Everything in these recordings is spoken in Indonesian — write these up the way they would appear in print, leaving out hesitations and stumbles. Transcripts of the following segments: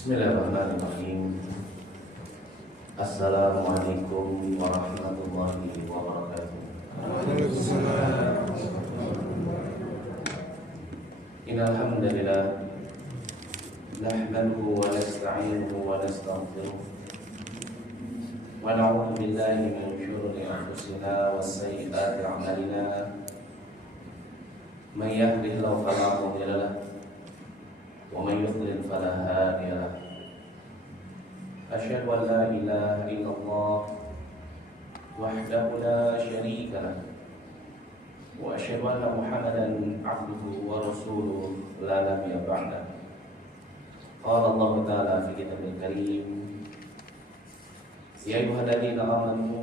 Bismillahirrahmanirrahim. Assalamualaikum warahmatullahi wabarakatuh. Innal hamdalillah nahmaduhu wa nasta'inuhu wa nastaghfiruh wa na'udzu billahi min shururi anfusina wa sayyiati a'malina. May yahdihillahu fala mudilla lahu wa may yudlil fala hadiya lahu. Asyhadu an la ilaha illallah wahdahu la syarika lahu wa asyhadu anna Muhammadan abduhu wa rasuluhu la nabiyya ba'dahu. Qala Allah ta'ala fi kitabil karim, ya ayyuhalladzina amanu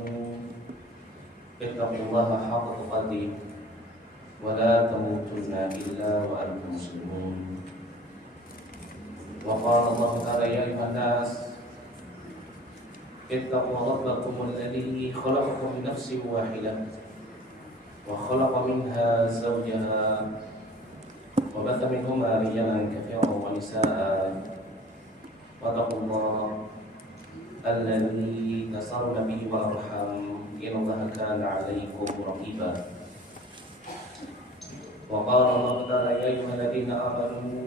ittaqullaha haqqa tuqatih wa la tamutunna illa wa antum muslimun. Wa qala Allah ta'ala, ya ayyuhan nas ittaqu rabbakum alladzi khalaqakum min nafsin wahidah wa khalaqa minha zawjaha wa batha minhuma rijalan katsiran wa nisaa'a wattaqullaha alladzi tasaaluna bihi wal arham innallaha kana 'alaykum raqiba. Wa qala Allah ta'ala, ya ayyuhalladzina amanu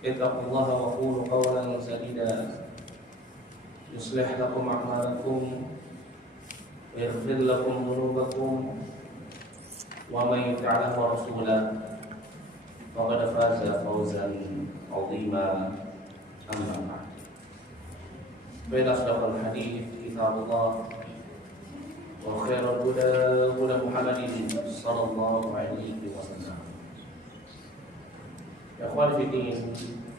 ittaqullaha wa qulu qawlan sadida yuslih lakum a'malakum wa yaghfir lakum dhunubakum wa may yuti' Allaha wa rasulahu faqad faza fawzan 'azima. Amma ba'd. Fa inna asdaqal hadits kitabullah wa khairal huda huda Muhammadin sallallahu alaihi wasallam. Ya akhwani fi din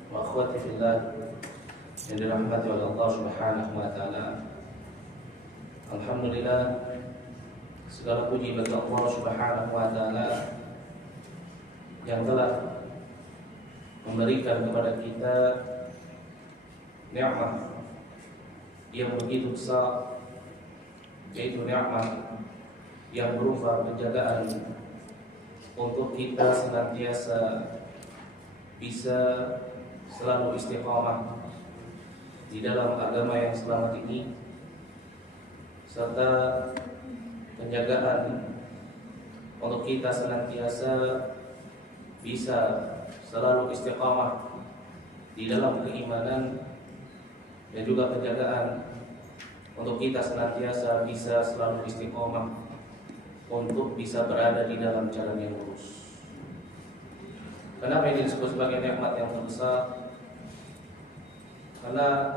wa akhwati fillah yang dirahmati oleh Allah Subhanahu wa taala. Alhamdulillah, segala puji bagi Allah Subhanahu wa taala yang telah memberikan kepada kita nikmat yang begitu besar, yaitu nikmat yang berupa penjagaan untuk kita senantiasa bisa selalu istiqamah di dalam agama yang selamat ini, serta penjagaan untuk kita senantiasa bisa selalu istiqamah di dalam keimanan, dan juga penjagaan untuk kita senantiasa bisa selalu istiqamah untuk bisa berada di dalam jalan yang lurus. Kenapa ini disebut sebagai nikmat yang terbesar? Karena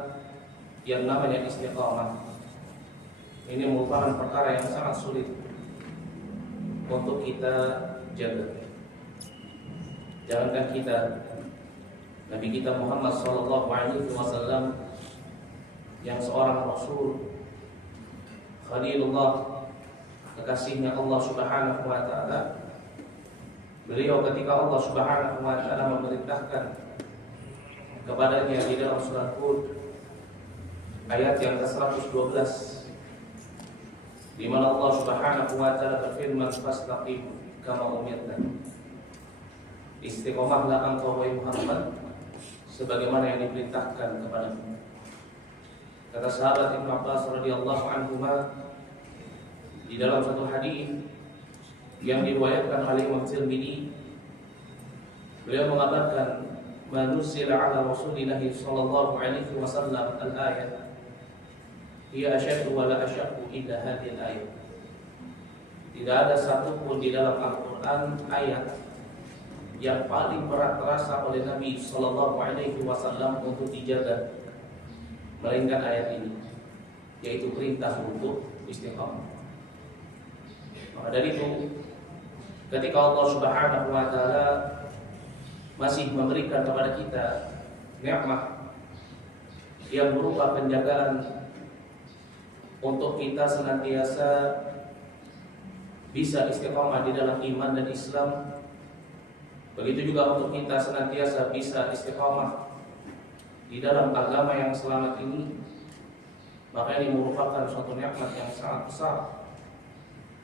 yang namanya istiqamah ini merupakan perkara yang sangat sulit untuk kita jaga. Jangankan kita, Nabi kita Muhammad SAW yang seorang Rasul, Khalilullah, kekasihnya Allah Subhanahu wa ta'ala, beliau ketika Allah Subhanahu wa ta'ala memerintahkan kepadanya di dalam surat Hud ayat yang ke-112, di mana Allah Subhanahu wa ta'ala berfirman, fastaqim kama umirta, istiqomahlah engkau wahai Muhammad sebagaimana yang diperintahkan kepadamu. Kata sahabat Ibnu Abbas radhiyallahu anhu di dalam satu hadis yang diriwayatkan oleh Imam Tirmidzi, beliau mengabarkan, manuzila ala Rasulillah sallallahu alaihi wasallam al-ayat hiya asyaddu wa la asyaddu illa hadhihi al-ayat. Tidak ada satupun di dalam Al-Qur'an ayat yang paling berat terasa oleh Nabi sallallahu alaihi wasallam untuk dijaga melainkan ayat ini, yaitu perintah untuk istiqamah. Maka dari itu, ketika Allah Subhanahu wa ta'ala masih memberikan kepada kita nikmat yang berupa penjagaan untuk kita senantiasa bisa istiqamah di dalam iman dan Islam, begitu juga untuk kita senantiasa bisa istiqamah di dalam agama yang selamat ini, maka ini merupakan suatu nikmat yang sangat besar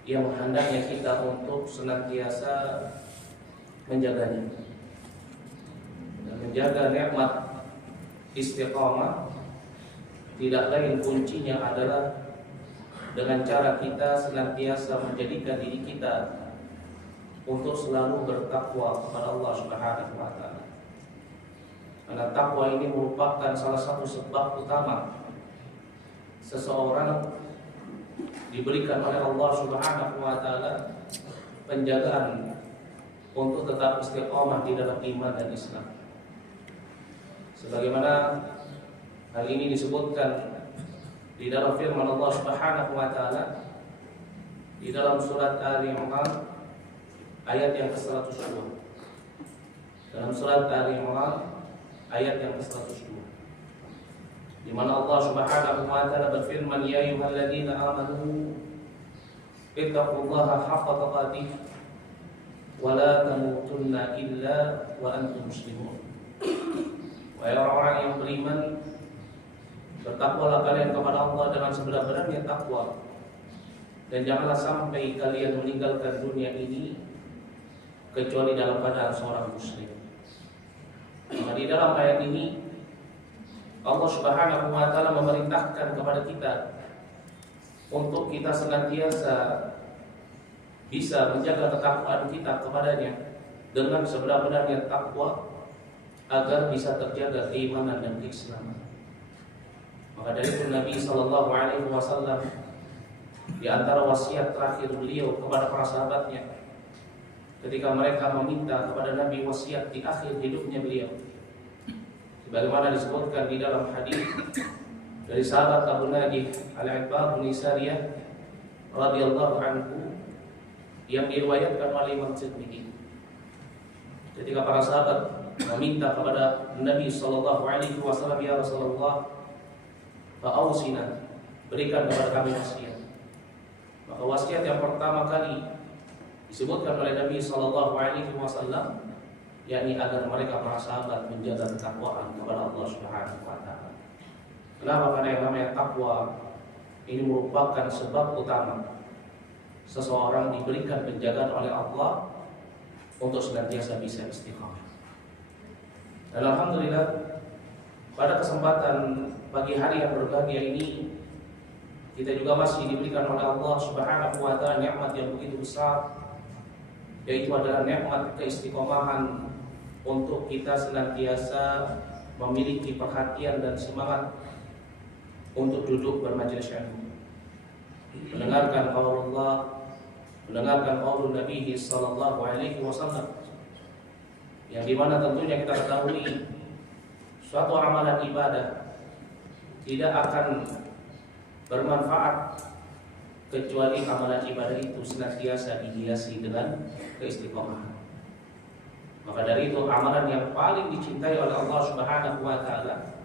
yang hendaknya kita untuk senantiasa menjaganya dan menjaga nikmat istiqamah tidak lain kuncinya adalah dengan cara kita senantiasa menjadikan diri kita untuk selalu bertakwa kepada Allah Subhanahu wa taala. Karena takwa ini merupakan salah satu sebab utama seseorang diberikan oleh Allah Subhanahu wa taala penjagaan untuk tetap istiqamah di dalam iman dan Islam. Sebagaimana hal ini disebutkan di dalam firman Allah Subhanahu wa taala di dalam surat Ali Imran ayat yang ke-102. Dalam surat Ali Imran ayat yang ke-102, di mana Allah Subhanahu wa taala berfirman, ya ayyuhalladzina amanu ittaqullaha haqqa tuqatih wa la tamutunna illa wa antum muslimun. Wahai orang-orang yang beriman, bertakwalah kalian kepada Allah dengan sebenar-benarnya takwa, dan janganlah sampai kalian meninggalkan dunia ini kecuali dalam keadaan seorang muslim. Maka di dalam ayat ini Allah Subhanahu wa taala memerintahkan kepada kita untuk kita senantiasa bisa menjaga ketakwaan kita kepadanya dengan sebenar-benarnya takwa agar bisa terjaga keimanan dan keislaman. Maka dari itu Nabi sallallahu alaihi wasallam di antara wasiat terakhir beliau kepada para sahabatnya ketika mereka meminta kepada Nabi wasiat di akhir hidupnya beliau, sebagaimana disebutkan di dalam hadis dari sahabat Abu Najih Al-Irbad bin Sariyah radhiyallahu anhu yang diriwayatkan oleh Imam Tirmidzi, ketika para sahabat meminta kepada Nabi sallallahu alaihi wasallam, ya Rasulullah, fa'ausina, berikan kepada kami wasiat. Maka wasiat yang pertama kali disebutkan oleh Nabi sallallahu alaihi wasallam, yakni agar mereka para sahabat menjaga ketakwaan kepada Allah Subhanahu wa taala. Kenapa? Karena yang namanya takwa ini merupakan sebab utama seseorang diberikan penjagaan oleh Allah untuk senantiasa bisa istiqamah. Dan alhamdulillah pada kesempatan pagi hari yang berbahagia ini kita juga masih diberikan oleh Allah Subhanahu wa taala nikmat yang begitu besar, yaitu adalah nikmat keistiqomahan untuk kita senantiasa memiliki perhatian dan semangat untuk duduk bermajelis ilmu, mendengarkan qaul Allah, mendengarkan qaul Nabi sallallahu alaihi wasallam, yang dimana tentunya kita ketahui suatu amalan ibadah tidak akan bermanfaat kecuali amalan ibadah itu senantiasa dihiasi dengan keistiqomahan. Maka dari itu amalan yang paling dicintai oleh Allah Subhanahu wa taala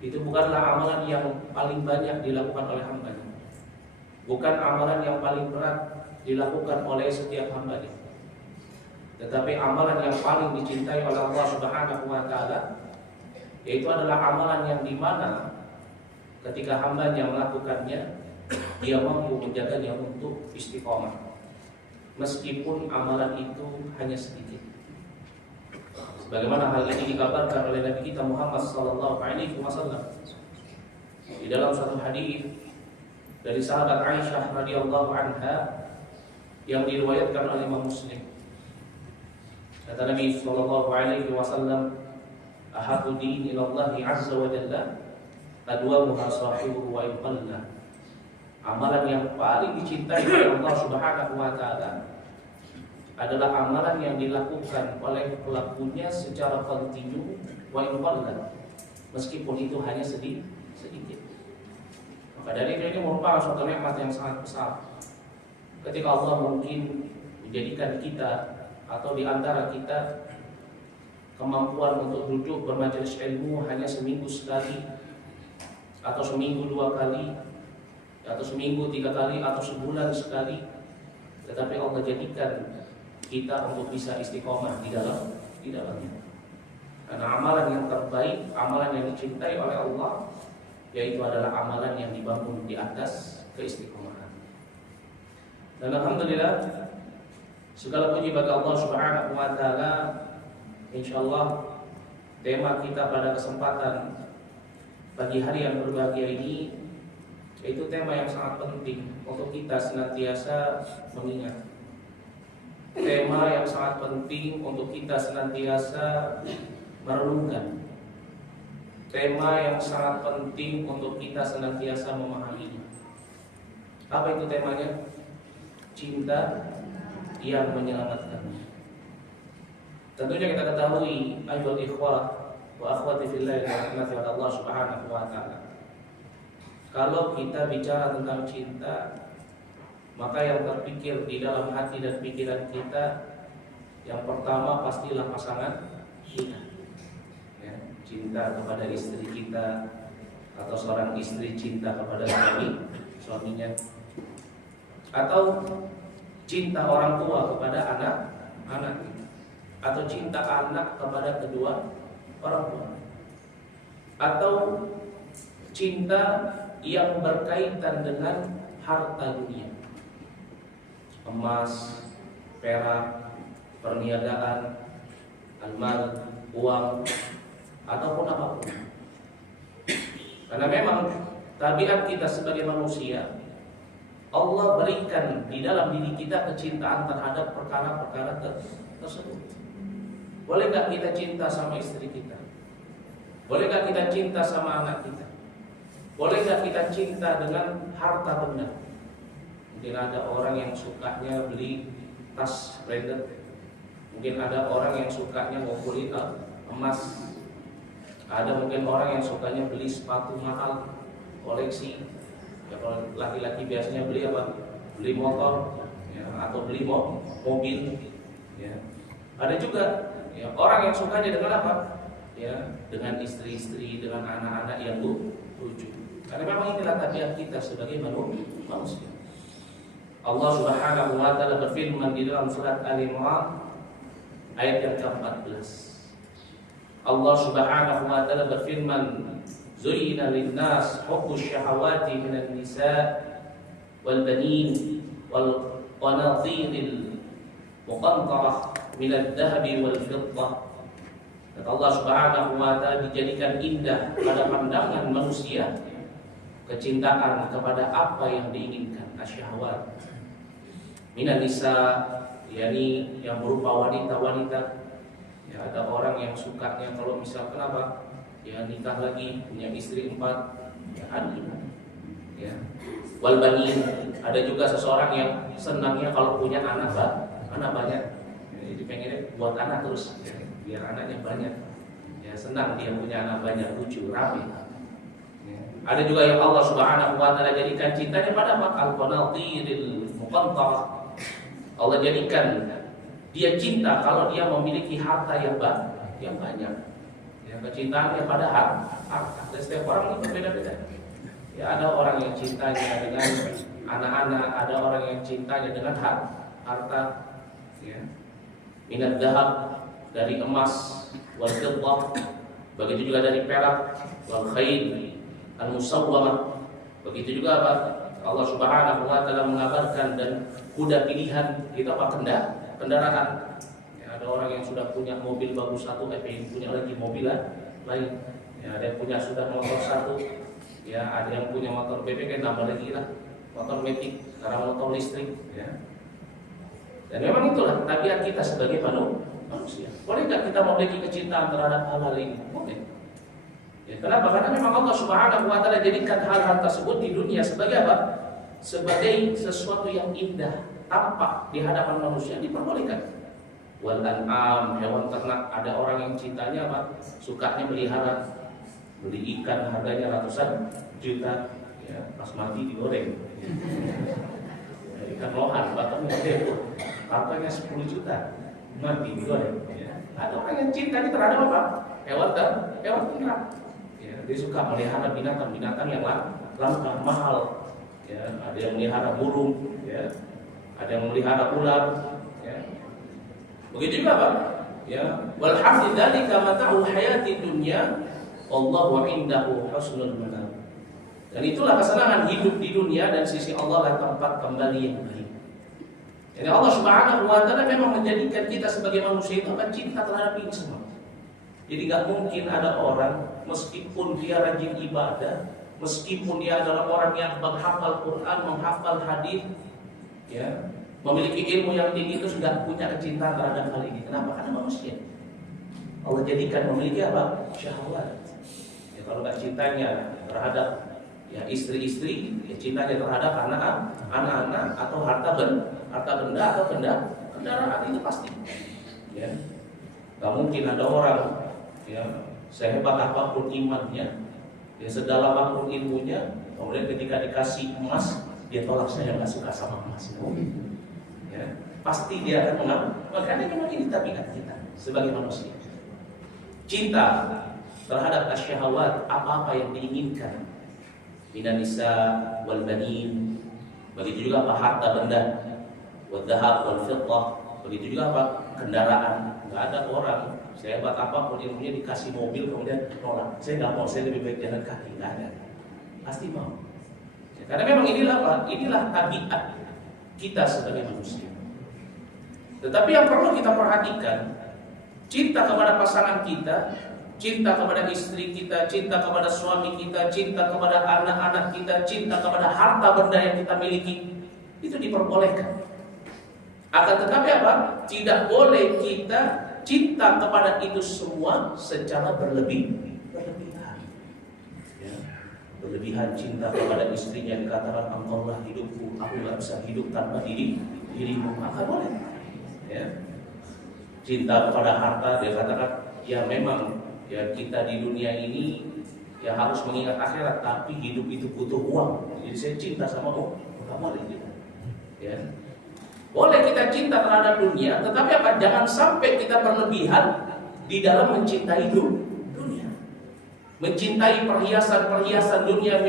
itu bukanlah amalan yang paling banyak dilakukan oleh hamba-Nya, bukan amalan yang paling berat dilakukan oleh setiap hamba-Nya, tetapi amalan yang paling dicintai oleh Allah Subhanahu wa taala yaitu adalah amalan yang dimana ketika hamba-Nya melakukannya dia mampu menjaganya untuk istiqomah meskipun amalan itu hanya sedikit. Sebagaimana hal ini dikabarkan oleh Nabi kita Muhammad sallallahu alaihi wasallam di dalam satu hadis dari sahabat Aisyah radhiyallahu anha yang diriwayatkan oleh Imam Muslim. Kata Nabi sallallahu alaihi wasallam, ahabbu din ila Allah azza wa jalla adwamuha sahibuhu wa iqalla. Amalan yang paling dicintai oleh Allah Subhanahu wa taala adalah amalan yang dilakukan oleh pelakunya secara kontinu wa iqalla, meskipun itu hanya sedikit. Maka dari itu ini merupakan suatu nikmat yang sangat besar ketika Allah mungkin menjadikan kita atau di antara kita kemampuan untuk duduk bermajelis ilmu hanya seminggu sekali, atau seminggu 2 kali, atau seminggu 3 kali, atau sebulan sekali, tetapi Allah jadikan kita untuk bisa istiqomah di dalamnya. Karena amalan yang terbaik, amalan yang dicintai oleh Allah, yaitu adalah amalan yang dibangun di atas keistiqomahan. Dan alhamdulillah segala puji bagi Allah Subhanahu wa taala. Insyaallah tema kita pada kesempatan pagi hari yang berbahagia ini, yaitu tema yang sangat penting untuk kita senantiasa mengingat. Tema yang sangat penting untuk kita senantiasa merenungkan. Tema yang sangat penting untuk kita senantiasa memahaminya. Apa itu temanya? Cinta yang menyelamatkan. Tentunya kita ketahui, ayyuhal ikhwah wa akhwati fillah rahmati Allah Subhanahu wa taala. Kalau kita bicara tentang cinta, maka yang terpikir di dalam hati dan pikiran kita yang pertama pastilah pasangan kita. Ya, cinta kepada istri kita, atau seorang istri cinta kepada suaminya, atau cinta orang tua kepada anak-anak, atau cinta anak kepada kedua orang tua, atau cinta yang berkaitan dengan harta dunia, emas, perak, perniagaan, almal, uang, ataupun apapun. Karena memang tabiat kita sebagai manusia, Allah berikan di dalam diri kita kecintaan terhadap perkara-perkara tersebut. Boleh gak kita cinta sama istri kita? Boleh gak kita cinta sama anak kita? Boleh gak kita cinta dengan harta benda? Mungkin ada orang yang sukanya beli tas branded. Mungkin ada orang yang sukanya ngumpulin emas. Ada mungkin orang yang sukanya beli sepatu mahal, koleksi. Ya, kalau laki-laki biasanya beli apa? Beli motor, ya, atau beli mobil. Ya. Ada juga ya, orang yang sukanya dengan apa? Ya, dengan istri-istri, dengan anak-anak yang lucu. Karena memang inilah tabiat kita sebagai manusia. Allah Subhanahu wa taala berfirman di dalam surat Al-Imran ayat yang ke-14. Allah Subhanahu wa taala berfirman, "Zuyyina lin-nas hubbus syahawati minan nisa' wal banin wal qanatiril muqantarah minad dhahabi wal fiddah." Kata Allah Subhanahu wa taala, dijadikan indah pada pandangan manusia kecintaan kepada apa yang diinginkan, asyahwat. Minan nisa, yakni yang berupa wanita-wanita. Ya, ada orang yang sukanya kalau misalkan apa? Ya, nikah lagi, punya istri 4, ya ada juga. Ya. Wal banin, ada juga seseorang yang senangnya kalau punya anak banyak. Ya, jadi pengennya buat anak terus, ya, biar anaknya banyak. Ya, senang dia punya anak banyak, lucu, rapi. Ada juga yang Allah Subhanahu wa taala jadikan cintanya pada al-qanatiril muqantarah. Allah jadikan dia cinta kalau dia memiliki harta yang banyak. Ya, kecintaannya pada harta. Dan setiap orang itu berbeda-beda. Ya, ada orang yang cintanya dengan anak-anak, ada orang yang cintanya dengan harta. Ya. Minat dahab, dari emas, wal fiddah, begitu juga dari perak, wal khayl al-musawwamah. Begitu juga apa? Allah Subhanahu wa taala mengabarkan dan kuda pilihan itu apa? Kendaraan. Ya, ada orang yang sudah punya mobil bagus satu, pengen punya lagi mobil lain. Ya, ada yang punya sudah motor satu. Ya, ada yang punya motor BBK tambah lagi lah, motor metik, karena motor listrik. Ya. Dan memang itulah tabiat kita sebagai manusia. Boleh nggak kita memiliki kecintaan terhadap hal-hal ini? Boleh. Ya, kenapa? Karena memang Allah Subhanahu wa taala jadikan hal-hal tersebut di dunia sebagai apa? Sebagai sesuatu yang indah, tampak di hadapan manusia, diperbolehkan. Wal an'am, hewan ternak, ada orang yang cintanya apa? Sukanya melihara, beli ikan harganya ratusan juta, ya, pas mati digoreng. Ya, ikan lohan, batangnya gede tuh, harganya 10 juta, mati digoreng. Ya. Ada orang yang cintanya terhadap apa? Hewan ternak. Dia suka melihara binatang-binatang yang langka, mahal. Ya, ada yang melihara burung, ya. Ada yang melihara ular, ya. Begitu juga Pak. Ya, wal hamdi dzalika mata'ul hayati dunya wallahu indahu husnul manab. Dan itulah kesenangan hidup di dunia, dan sisi Allah lah tempat kembali yang baik. Jadi Allah Subhanahu wa taala memang menjadikan kita sebagai manusia itu akan cinta terhadap ini semua. Jadi gak mungkin ada orang meskipun dia rajin ibadah, meskipun dia adalah orang yang menghafal Quran, menghafal hadis, ya, memiliki ilmu yang tinggi, itu sudah punya kecintaan terhadap hal ini. Kenapa? Karena manusia. Allah jadikan memiliki apa? Syahwat. Ya, kalau nggak cintanya terhadap ya istri-istri, ya cintanya terhadap anak-anak atau harta benda atau kendaraan, itu pasti. Ya, nggak mungkin ada orang ya sehebat apapun imannya, ya sedalam apapun ilmunya, kemudian ketika dikasih emas dia tolak, saya nggak suka sama emas. Ya, pasti dia akan mengambil. Makanya memang ini tabiat kita sebagai manusia. Cinta terhadap asyahawat, apa-apa yang diinginkan, minan nisa wal banin, begitu juga apa harta benda, wal dhahab wal fiddah, begitu juga apa kendaraan. Nggak ada orang sehebat apapun ilmunya dikasih mobil kemudian nolak, saya nggak mau, saya lebih baik jalan kaki. Nggak ada, pasti mau. Ya, karena memang inilah apa? Inilah tabiat kita sebagai manusia. Tetapi yang perlu kita perhatikan, cinta kepada pasangan kita, cinta kepada istri kita, cinta kepada suami kita, cinta kepada anak-anak kita, cinta kepada harta benda yang kita miliki, itu diperbolehkan. Akan tetapi apa? Tidak boleh kita cinta kepada itu semua secara berlebihan. Ya, berlebihan cinta kepada istrinya, dikatakan engkaulah hidupku, aku nggak bisa hidup tanpa dirimu, maka boleh. Ya. Cinta kepada harta, dia katakan ya memang ya kita di dunia ini ya harus mengingat akhirat, tapi hidup itu butuh uang. Jadi saya cinta sama kamu, nggak boleh gitu. Ya. Boleh kita cinta terhadap dunia, tetapi apa? Jangan sampai kita berlebihan di dalam mencintai dunia. Mencintai perhiasan-perhiasan dunia,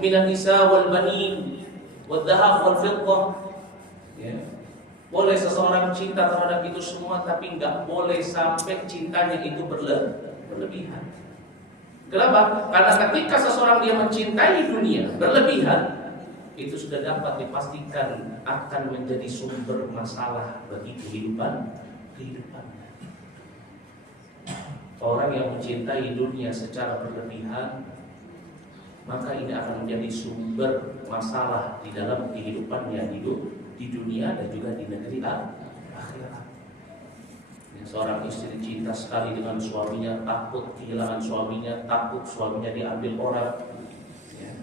minan nisa wal banin, wal dhahab wal fiddah. Ya. Boleh seseorang cinta terhadap itu semua, tapi nggak boleh sampai cintanya itu berlebihan. Kenapa? Karena ketika seseorang dia mencintai dunia berlebihan, itu sudah dapat dipastikan akan menjadi sumber masalah bagi kehidupan. Orang yang mencintai dunia secara berlebihan, maka ini akan menjadi sumber masalah di dalam kehidupannya di dunia dan juga di negeri akhirat. Seorang istri cinta sekali dengan suaminya, takut kehilangan suaminya, takut suaminya diambil orang, ya,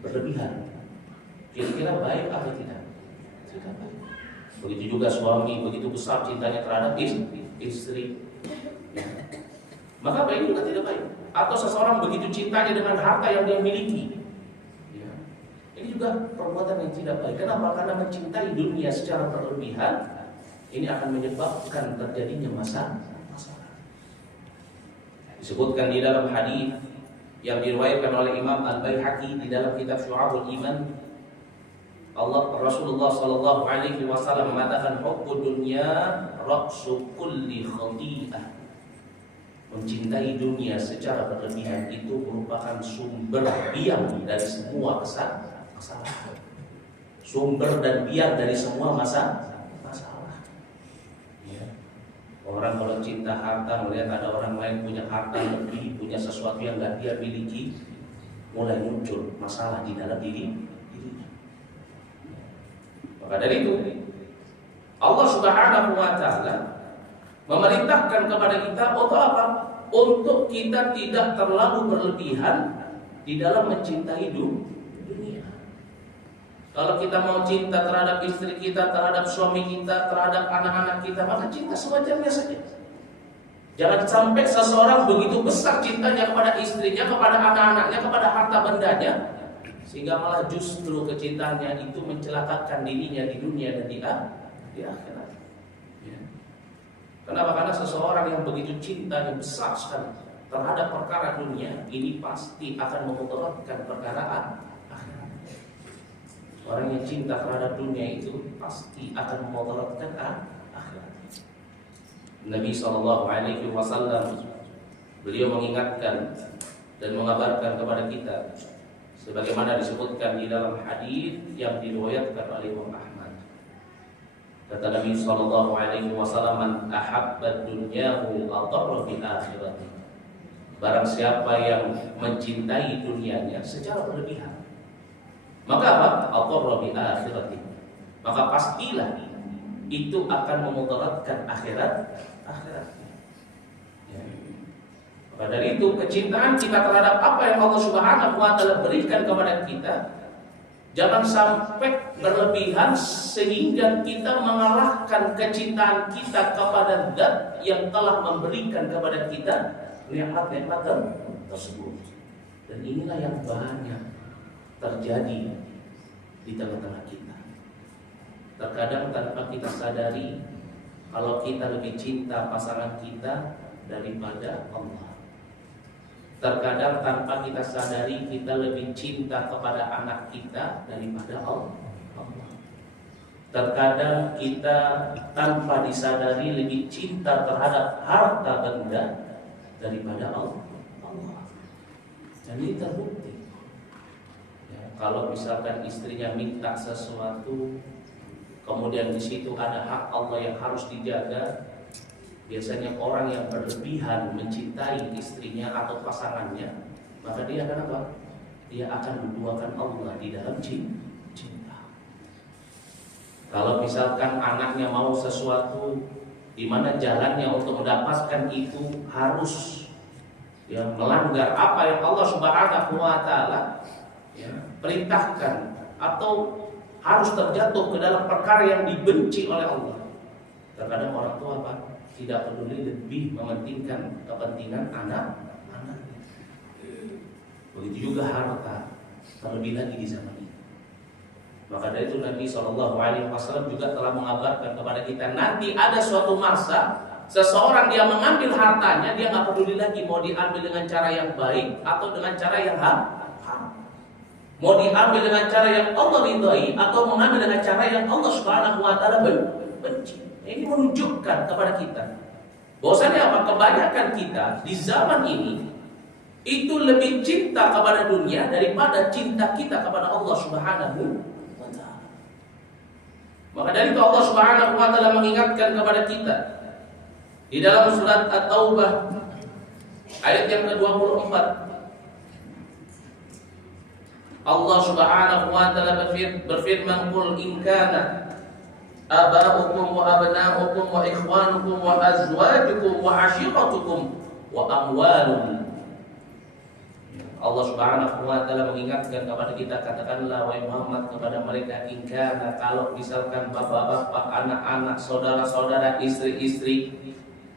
berlebihan. Kira-kira baik atau tidak? Tidak baik. Begitu juga suami begitu besar cintanya terhadap istri, ya. Maka baik juga tidak baik. Atau seseorang begitu cintanya dengan harta yang dia miliki, ya. Ini juga perbuatan yang tidak baik. Kenapa? Karena mencintai dunia secara berlebihan, ini akan menyebabkan terjadinya masalah. Disebutkan di dalam hadis yang diriwayatkan oleh Imam Al-Baihaqi di dalam kitab Syu'abul Iman, Rasulullah sallallahu alaihi wasallam mengatakan hubbud dunya ra'su kulli khati'ah. Mencintai dunia secara berlebihan itu merupakan sumber biang dari semua kesalahan. Sumber dan biang dari semua masalah. Ya. Orang kalau cinta harta, melihat ada orang lain punya harta lebih, punya sesuatu yang nggak dia miliki, mulai muncul masalah di dalam dirinya. Maka dari itu Allah Subhanahu wa taala memerintahkan kepada kita untuk apa? Untuk kita tidak terlalu berlebihan di dalam mencintai dunia. Kalau kita mau cinta terhadap istri kita, terhadap suami kita, terhadap anak-anak kita, maka cinta sewajarnya saja. Jangan sampai seseorang begitu besar cintanya kepada istrinya, kepada anak-anaknya, kepada harta bendanya, sehingga malah justru kecintaannya itu mencelakakan dirinya di dunia dan di akhirat. Ya. Kenapa? Karena seseorang yang begitu cintanya besar sekali terhadap perkara dunia, ini pasti akan memudaratkan perkara akhirat. Orang yang cinta terhadap dunia itu pasti akan memudaratkan akhirat. Nabi SAW beliau mengingatkan dan mengabarkan kepada kita, sebagaimana disebutkan di dalam hadis yang diriwayatkan oleh Imam Ahmad. Kata Nabi SAW, "Man ahabba dunyahu adarra bi akhirati." Barang siapa yang mencintai dunianya secara berlebihan, maka apa? Aqarra bi akhirati. Maka pastilah itu akan memudaratkan akhirat. Ya. Maka dari itu kecintaan kita terhadap apa yang Allah Subhanahu wa taala berikan kepada kita jangan sampai berlebihan sehingga kita mengalahkan kecintaan kita kepada Zat yang telah memberikan kepada kita nikmat-nikmat tersebut. Dan inilah yang banyak terjadi di tengah-tengah kita. Terkadang tanpa kita sadari kalau kita lebih cinta pasangan kita daripada Allah. Terkadang tanpa kita sadari kita lebih cinta kepada anak kita daripada Allah. Terkadang kita tanpa disadari lebih cinta terhadap harta benda daripada Allah. Dan ini terbukti. Ya, kalau misalkan istrinya minta sesuatu, kemudian di situ ada hak Allah yang harus dijaga, biasanya orang yang berlebihan mencintai istrinya atau pasangannya, maka dia akan apa? Dia akan menduakan Allah di dalam cinta. Kalau misalkan anaknya mau sesuatu, di mana jalannya untuk mendapatkan itu harus melanggar apa yang Allah Subhanahu wa taala perintahkan, atau harus terjatuh ke dalam perkara yang dibenci oleh Allah. Terkadang orang tua apa? Tidak peduli, lebih mementingkan kepentingan anak-anak. Begitu juga harta, terlebih lagi di zaman ini. Maka dari itu Nabi SAW juga telah mengabarkan kepada kita, nanti ada suatu masa seseorang dia mengambil hartanya, dia nggak peduli lagi mau diambil dengan cara yang baik atau dengan cara yang haram. Mau diambil dengan cara yang Allah ridhai atau mengambil dengan cara yang Allah Subhanahu wa taala benci. Ini menunjukkan kepada kita bahwasanya apa? Kebanyakan kita di zaman ini itu lebih cinta kepada dunia daripada cinta kita kepada Allah Subhanahu wa taala. Maka dari itu Allah Subhanahu wa taala mengingatkan kepada kita di dalam surat At-Taubah ayat yang ke-24. Allah Subhanahu wa taala berfirman, "Qul in kana aba'ukum wa abna'ukum wa ikhwanukum wa azwajukum wa 'ashiratukum wa amwalun." Allah Subhanahu wa taala mengingatkan kepada kita, katakanlah wahai Muhammad kepada mereka, in kana, kalau misalkan bapak-bapak, anak-anak, saudara-saudara, istri-istri,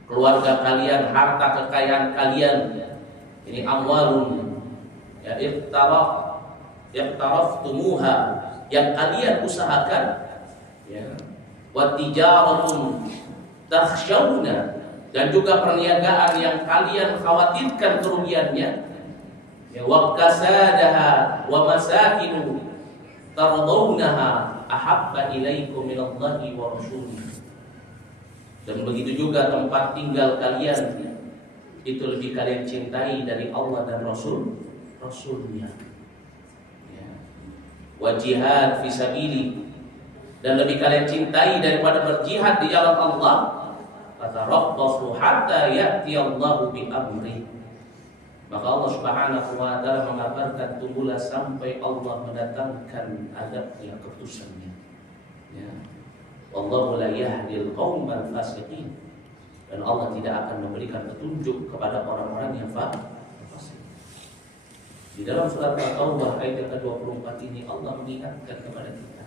keluarga kalian, harta kekayaan kalian, ini amwalun, ya iqtaraftumuha, yang kalian usahakan, ya, wa tijaratun takhshawna, dan juga perniagaan yang kalian khawatirkan kerugiannya, ya, wa kasadaha wa masakinu tardawnaha ahabba ilaikum minallahi wa rasulih, dan begitu juga tempat tinggal kalian itu lebih kalian cintai dari Allah dan Rasulnya. Wa jihad fi sabili, dan lebih kalian cintai daripada berjihad di jalan Allah. Fatarabbasu hatta ya'ti Allahu bi amri. Maka Allah Subhanahu wa taala mengabarkan, tunggulah sampai Allah mendatangkan azabnya, keputusannya. Ya. Wallahu la yahdil qaumal fasiqin. Dan Allah tidak akan memberikan petunjuk kepada orang-orang yang fasik. Di dalam surat At-Taubah ayat ke-24 ini Allah mengingatkan kepada kita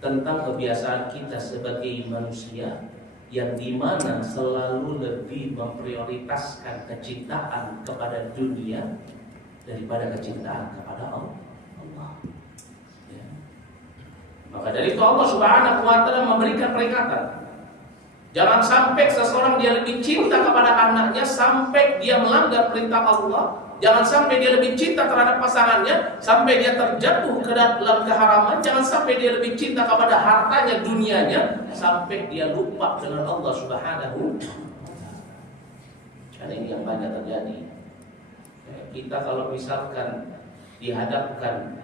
tentang kebiasaan kita sebagai manusia yang dimana selalu lebih memprioritaskan kecintaan kepada dunia daripada kecintaan kepada Allah. Ya. Maka dari itu Allah Subhanahu wa taala memberikan peringatan. Jangan sampai seseorang dia lebih cinta kepada anaknya sampai dia melanggar perintah Allah. Jangan sampai dia lebih cinta terhadap pasangannya sampai dia terjatuh ke dalam keharaman. Jangan sampai dia lebih cinta kepada hartanya, dunianya, sampai dia lupa dengan Allah Subhanahu. Karena ini yang banyak terjadi. Kita kalau misalkan dihadapkan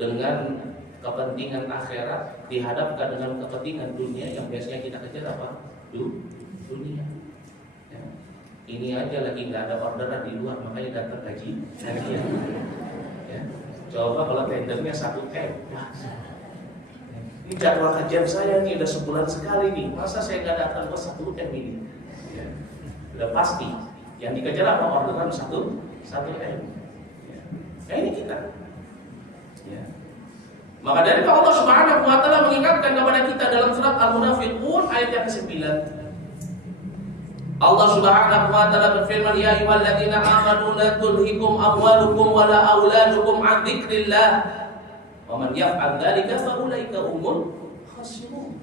dengan kepentingan akhirat, dihadapkan dengan kepentingan dunia, yang biasanya kita kejar apa? Dunia. Ya. Ini aja lagi nggak ada orderan di luar, makanya datang gaji. Ya. Coba kalau tendernya 1 M. Ini jadwal kajian saya nih udah sebulan sekali nih, masa saya nggak datang ke 1 M ini? Ya. Udah pasti. Yang dikejar apa? Orderan 1 M. Ya. Nah ini kita. Ya. Maka dari itu Allah Subhanahu wa taala mengingatkan kepada kita dalam surat Al-Munafiqun ayat yang ke-9. Allah Subhanahu wa taala berfirman, ya ayyuhalladzina amanu la tulhikum amwalukum wala auladukum an dzikrillah wa man yaf'al dzalika fa ulaika humul khasirun.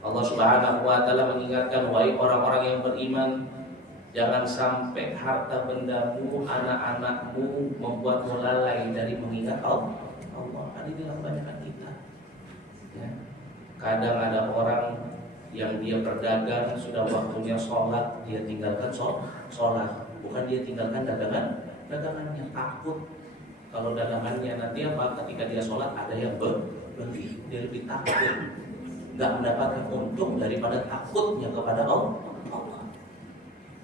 Allah Subhanahu wa taala mengingatkan, wahai orang-orang yang beriman, jangan sampai harta bendamu, anak-anakmu membuatmu lalai dari mengingat Allah. Ini dalam kebanyakan kita. Ya. Kadang ada orang yang dia berdagang, sudah waktunya sholat, dia tinggalkan sholat. Bukan dia tinggalkan dagangannya, takut kalau dagangannya nanti apa? Ketika dia sholat ada yang beli, dia lebih takut, nggak mendapatkan untung daripada takutnya kepada Allah.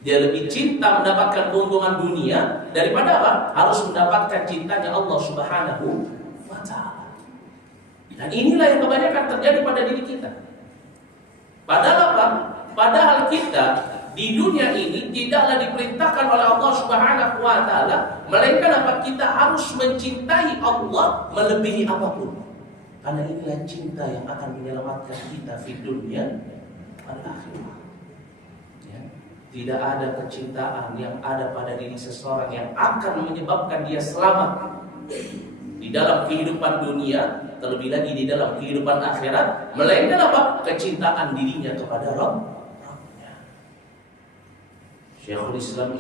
Dia lebih cinta mendapatkan keuntungan dunia daripada apa? Harus mendapatkan cintanya Allah Subhanahu wa ta'ala. Dan inilah yang kebanyakan terjadi pada diri kita. Padahal apa? Padahal kita di dunia ini tidaklah diperintahkan oleh Allah Subhanahu wa taala, melainkan apa? Kita harus mencintai Allah melebihi apapun. Karena inilah cinta yang akan menyelamatkan kita di dunia dan akhirat. Ya. Tidak ada kecintaan yang ada pada diri seseorang yang akan menyebabkan dia selamat di dalam kehidupan dunia, terlebih lagi di dalam kehidupan akhirat, melainkan apa? Kecintaan dirinya kepada Rabbnya. Syekhul Islam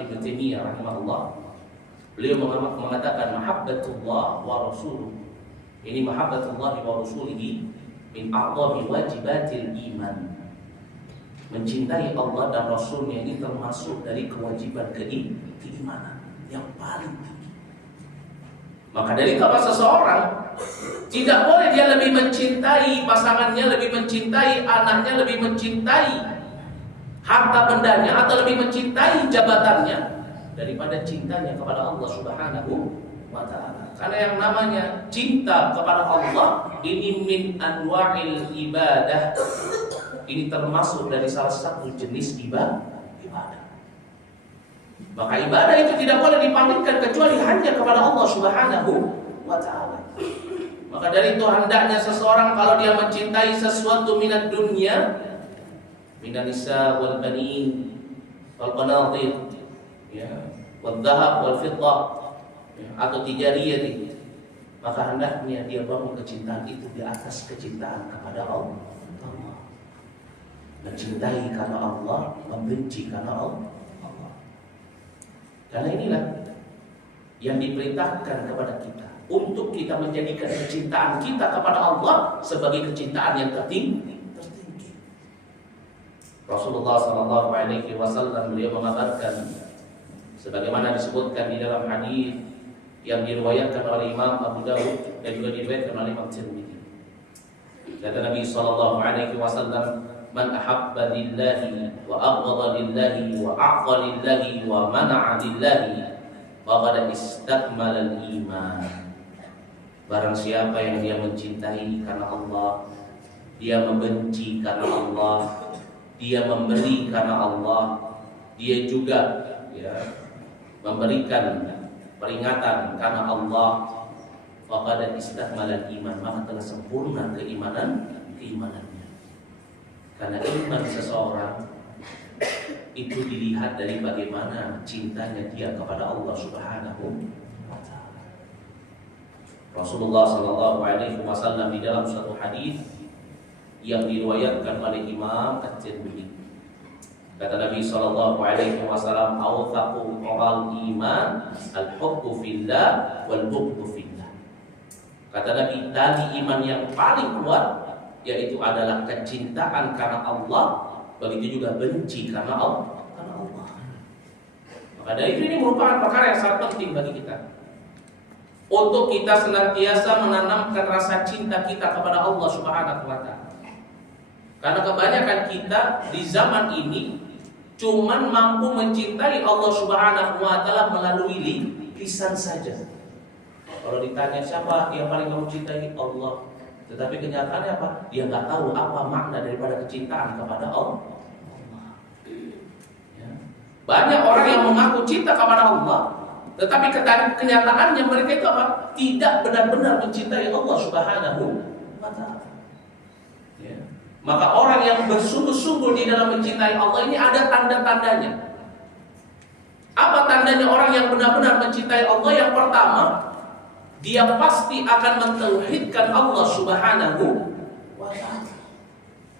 Ibnu Taimiyah rahimahullah, beliau mengatakan mahabbatullah wa rasuluh. Ini mahabbatullah wa rasulihi min a'dhami wajibatil iman. Mencintai Allah dan Rasulnya ini termasuk dari kewajiban keimanan yang paling tinggi. Maka dari itu seseorang tidak boleh dia lebih mencintai pasangannya, lebih mencintai anaknya, lebih mencintai harta bendanya, atau lebih mencintai jabatannya daripada cintanya kepada Allah Subhanahu wa ta'ala. Karena yang namanya cinta kepada Allah ini min anwa'il ibadah. Ini termasuk dari salah satu jenis ibadah. Maka ibadah itu tidak boleh dipalingkan kecuali hanya kepada Allah Subhanahu wa ta'ala. Maka dari itu hendaknya seseorang kalau dia mencintai sesuatu minat dunia, minan nisa wal banin wal qanatir, ya, wal dhahab wal fiddah, ya, atau tijariyah, maka hendaknya dia bangun kecintaan itu di atas kecintaan kepada Allah. Mencintai karena Allah, membenci karena Allah. Karena inilah yang diperintahkan kepada kita, untuk kita menjadikan kecintaan kita kepada Allah sebagai kecintaan yang tertinggi. Rasulullah SAW beliau mengabarkan, sebagaimana disebutkan di dalam hadis yang diriwayatkan oleh Imam Abu Dawud dan juga diriwayatkan oleh Imam Tirmidzi. Kata Nabi SAW, man ahabba lillahi wa abghada lillahi wa a'ta lillahi wa mana'a lillahi faqad istakmala al-iman. Barang siapa yang dia mencintai karena Allah, dia membenci karena Allah, dia memberi karena Allah, dia juga memberikan peringatan karena Allah, faqad istakmala al-iman, maka telah sempurna keimanannya. Karena iman seseorang itu dilihat dari bagaimana cintanya dia kepada Allah Subhanahu wa ta'ala. Rasulullah SAW di dalam suatu hadis yang diriwayatkan oleh Imam At-Tirmidzi, kata Nabi SAW, "Awthaqu ural iman al-hubbu fillah wal bughdu fillah." Kata Nabi, tali iman yang paling kuat yaitu adalah kecintaan karena Allah, begitu juga benci karena Allah. Maka dari itu ini merupakan perkara yang sangat penting bagi kita, untuk kita senantiasa menanamkan rasa cinta kita kepada Allah Subhanahu wa ta'ala. Karena kebanyakan kita di zaman ini cuman mampu mencintai Allah Subhanahu wa taala melalui lisan saja. Kalau ditanya siapa yang paling kamu cintai, Allah. Tetapi kenyataannya apa? Dia nggak tahu apa makna daripada kecintaan kepada Allah. Ya. Banyak orang yang mengaku cinta kepada Allah, tetapi kenyataannya mereka itu apa? Tidak benar-benar mencintai Allah Subhanahu wa taala. Ya. Maka orang yang bersungguh-sungguh di dalam mencintai Allah ini ada tanda-tandanya. Apa tandanya orang yang benar-benar mencintai Allah? Yang pertama, dia pasti akan mentauhidkan Allah Subhanahu wa ta'ala.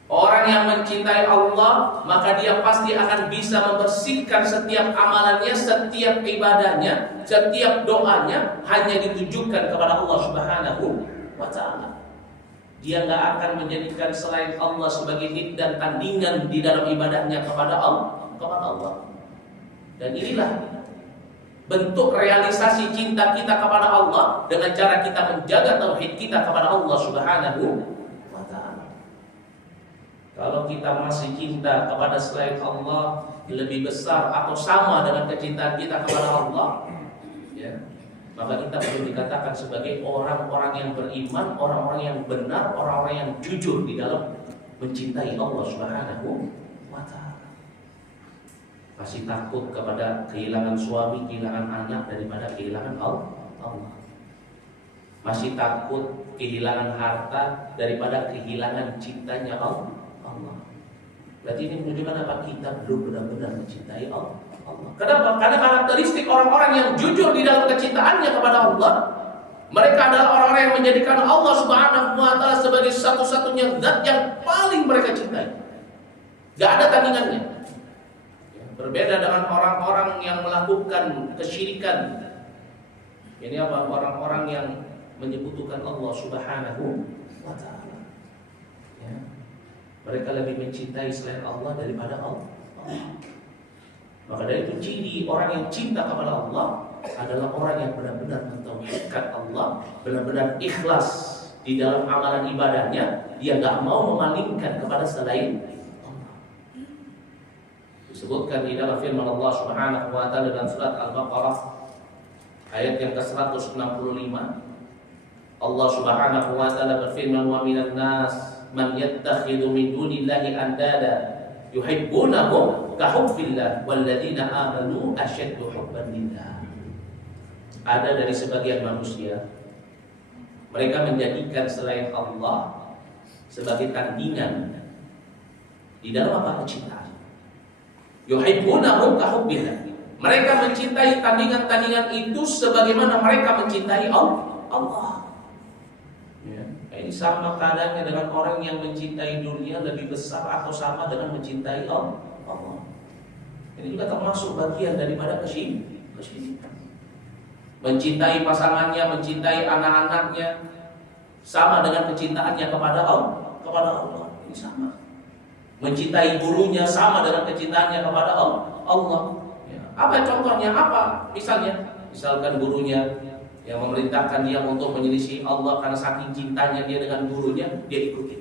Orang yang mencintai Allah, maka dia pasti akan bisa membersihkan setiap amalannya, setiap ibadahnya, setiap doanya hanya ditujukan kepada Allah Subhanahu wa ta'ala. Dia nggak akan menjadikan selain Allah sebagai nid dan tandingan di dalam ibadahnya kepada Allah. Dan inilah bentuk realisasi cinta kita kepada Allah dengan cara kita menjaga tauhid kita kepada Allah Subhanahu wa ta'ala. Kalau kita masih cinta kepada selain Allah lebih besar atau sama dengan kecintaan kita kepada Allah, ya, maka kita perlu dikatakan sebagai orang-orang yang beriman, orang-orang yang benar, orang-orang yang jujur di dalam mencintai Allah Subhanahu wa ta'ala. Masih takut kepada kehilangan suami, kehilangan anak daripada kehilangan Allah. Masih takut kehilangan harta daripada kehilangan cintanya Allah. Berarti ini menunjukkan apa? Kita belum benar-benar mencintai Allah. Kenapa? Karena karakteristik orang-orang yang jujur di dalam kecintaannya kepada Allah, mereka adalah orang-orang yang menjadikan Allah Subhanahu wa ta'ala sebagai satu-satunya zat yang paling mereka cintai. Gak ada tandingannya. Berbeda dengan orang-orang yang melakukan kesyirikan. Ini apa? Orang-orang yang menyekutukan Allah Subhanahu wa ta'ala. Ya. Mereka lebih mencintai selain Allah daripada Allah. Maka dari itu ciri orang yang cinta kepada Allah adalah orang yang benar-benar mentauhidkan Allah, benar-benar ikhlas di dalam amalan ibadahnya. Dia gak mau memalingkan kepada selain Allah. Disebutkan di dalam firman Allah Subhanahu wa ta'ala dalam surat Al-Baqarah ayat yang ke-165, Allah Subhanahu wa ta'ala berfirman, wa minan nas man yattakhidhu min dunillahi andada yuhibbunahum kahubbillah walladzina amanu asyaddu hubban lillah. Ada dari sebagian manusia, mereka menjadikan selain Allah sebagai tandingan di dalam apa? Kecintaan. Yuhibbunahum kahubbillah. Mereka mencintai tandingan-tandingan itu sebagaimana mereka mencintai Allah. Ya. Ini sama keadaannya dengan orang yang mencintai dunia lebih besar atau sama dengan mencintai Allah. Ini juga termasuk bagian daripada kesyirikan. Mencintai pasangannya, mencintai anak-anaknya sama dengan kecintaannya kepada Allah. Ini sama. Mencintai gurunya sama dengan kecintaannya kepada Allah. Ya. Apa contohnya? Apa? Misalkan gurunya yang memerintahkan dia untuk menyelisih Allah karena saking cintanya dia dengan gurunya, dia ikuti.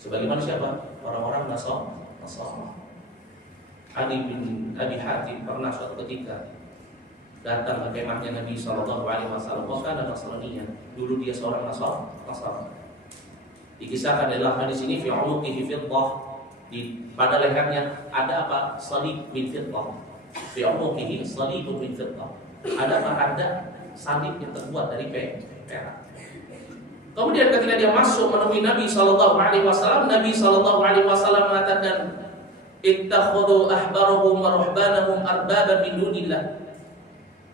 Sebagaimana siapa? Orang-orang Nasrani. Adi bin Abi Hatim pernah suatu ketika datang ke kemahnya Nabi SAW. Karena Nasraninya. Dulu dia seorang Nasrani. Dikisahkan dalam hadis ini fi unuqihi fiddah. Pada lehernya ada apa? Salib min fiddah. Fi unuqihi salibun min fiddah. Ada apa? Ada salib yang terbuat dari perak. Kemudian ketika dia masuk menemui Nabi SAW, Nabi SAW mengatakan, ittakhadhu ahbarahum wa ruhbanahum arbaba min dunillah.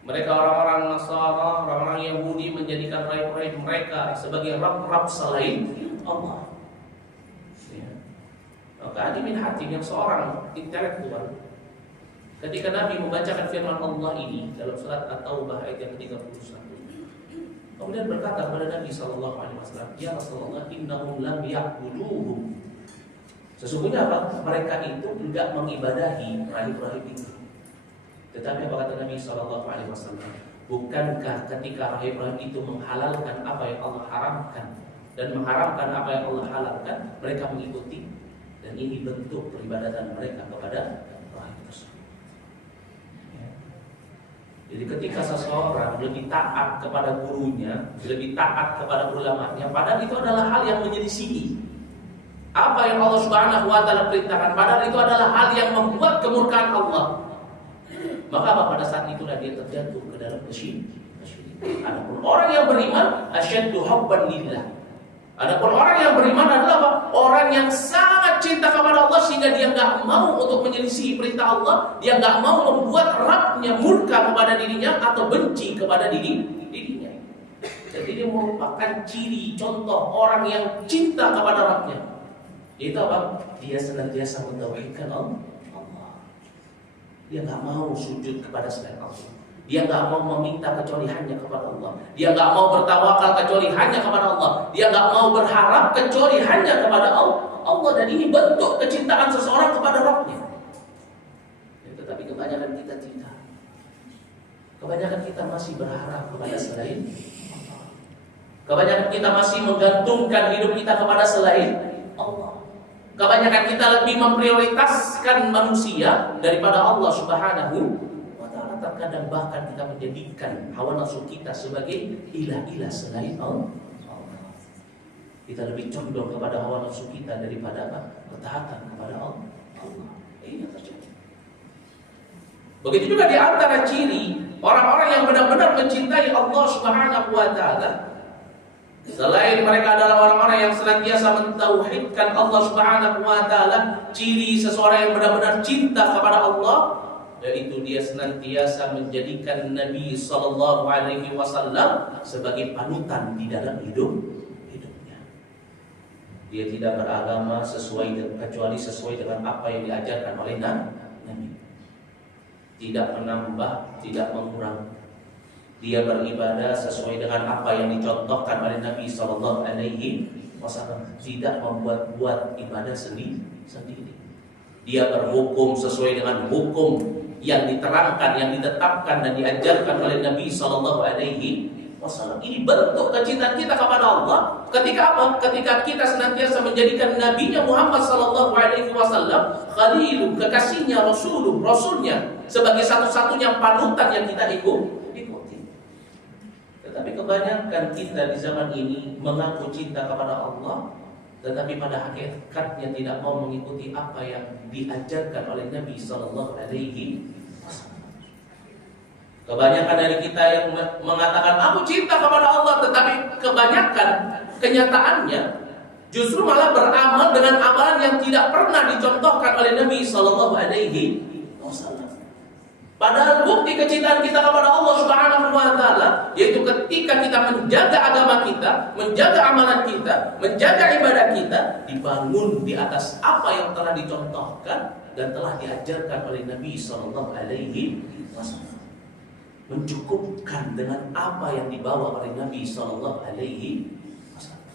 Mereka orang-orang Nasara, orang-orang Yahudi menjadikan rahib-rahib mereka sebagai rab-rab selain Allah. Ya. Maka Adi bin Hatim yang seorang intelektual, ketika Nabi membacakan firman Allah ini dalam surat At-Taubah ayat yang ke-31, kemudian berkata kepada Nabi SAW, ya Rasulullah, innahum lam ya'buduhum. Sesungguhnya apa? Mereka itu tidak mengibadahi rahib-rahib itu. Tetapi apa kata Nabi SAW? Bukankah ketika rahib-rahib itu menghalalkan apa yang Allah haramkan dan mengharamkan apa yang Allah halalkan, mereka mengikuti? Dan ini bentuk peribadatan mereka kepada rahim tersebut. Jadi ketika seseorang lebih taat kepada gurunya, lebih taat kepada ulamanya, padahal itu adalah hal yang menyelisihi apa yang Allah Subhanahu wa taala perintahkan, padahal itu adalah hal yang membuat kemurkaan Allah. Maka apa, pada saat itulah dia terjatuh ke dalam kesyirikan. Adapun orang yang beriman asyaddu hubban lillah. Adapun orang yang beriman adalah apa? Orang yang sangat cinta kepada Allah sehingga dia enggak mau untuk menyelisihi perintah Allah, dia enggak mau membuat Rabb-nya murka kepada dirinya atau benci kepada dirinya. Jadi dia merupakan ciri contoh orang yang cinta kepada Rabb-nya. Itu apa? Dia senantiasa mentauhidkan Allah. Dia enggak mau sujud kepada selain Allah. Dia nggak mau meminta kecuali hanya kepada Allah. Dia nggak mau bertawakal kecuali hanya kepada Allah. Dia nggak mau berharap kecuali hanya kepada Allah. Dan ini bentuk kecintaan seseorang kepada Rabb-nya. Tetapi kebanyakan kita tidak. Kebanyakan kita masih berharap kepada selain Allah. Kebanyakan kita masih menggantungkan hidup kita kepada selain Allah. Kebanyakan kita lebih memprioritaskan manusia daripada Allah Subhanahu. Terkadang bahkan kita menjadikan hawa nafsu kita sebagai ilah-ilah selain Allah. Kita lebih condong kepada hawa nafsu kita daripada apa? Ketaatan kepada Allah. Ini yang terjadi. Begitu juga di antara ciri orang-orang yang benar-benar mencintai Allah Subhanahu wa taala, selain mereka adalah orang-orang yang senantiasa mentauhidkan Allah Subhanahu wa taala, ciri seseorang yang benar-benar cinta kepada Allah yaitu dia senantiasa menjadikan Nabi Sallallahu Alaihi Wasallam sebagai panutan di dalam hidupnya. Dia tidak beragama kecuali sesuai dengan apa yang diajarkan oleh Nabi. Tidak menambah, tidak mengurangi. Dia beribadah sesuai dengan apa yang dicontohkan oleh Nabi Sallallahu Alaihi Wasallam. Tidak membuat-buat ibadah sendiri. Dia berhukum sesuai dengan hukum yang diterangkan, yang ditetapkan dan diajarkan oleh Nabi Sallallahu Alaihi Wasallam. Ini bentuk kecintaan kita kepada Allah. Ketika apa? Ketika kita senantiasa menjadikan Nabi-Nya Muhammad Sallallahu Alaihi Wasallam Khalilu, kekasihnya, Rasulnya sebagai satu-satunya panutan yang kita ikuti. Tetapi kebanyakan kita di zaman ini mengaku cinta kepada Allah, tetapi pada hakikatnya tidak mau mengikuti apa yang diajarkan oleh Nabi Sallallahu Alaihi Wasallam. Kebanyakan dari kita yang mengatakan aku cinta kepada Allah, tetapi kebanyakan kenyataannya justru malah beramal dengan amalan yang tidak pernah dicontohkan oleh Nabi Sallallahu Alaihi Wasallam. Padahal bukti kecintaan kita kepada Allah Subhanahu wa taala yaitu ketika kita menjaga agama kita, menjaga amalan kita, menjaga ibadah kita dibangun di atas apa yang telah dicontohkan dan telah diajarkan oleh Nabi Sallallahu Alaihi Wasallam. Mencukupkan dengan apa yang dibawa oleh Nabi Sallallahu Alaihi Wasallam.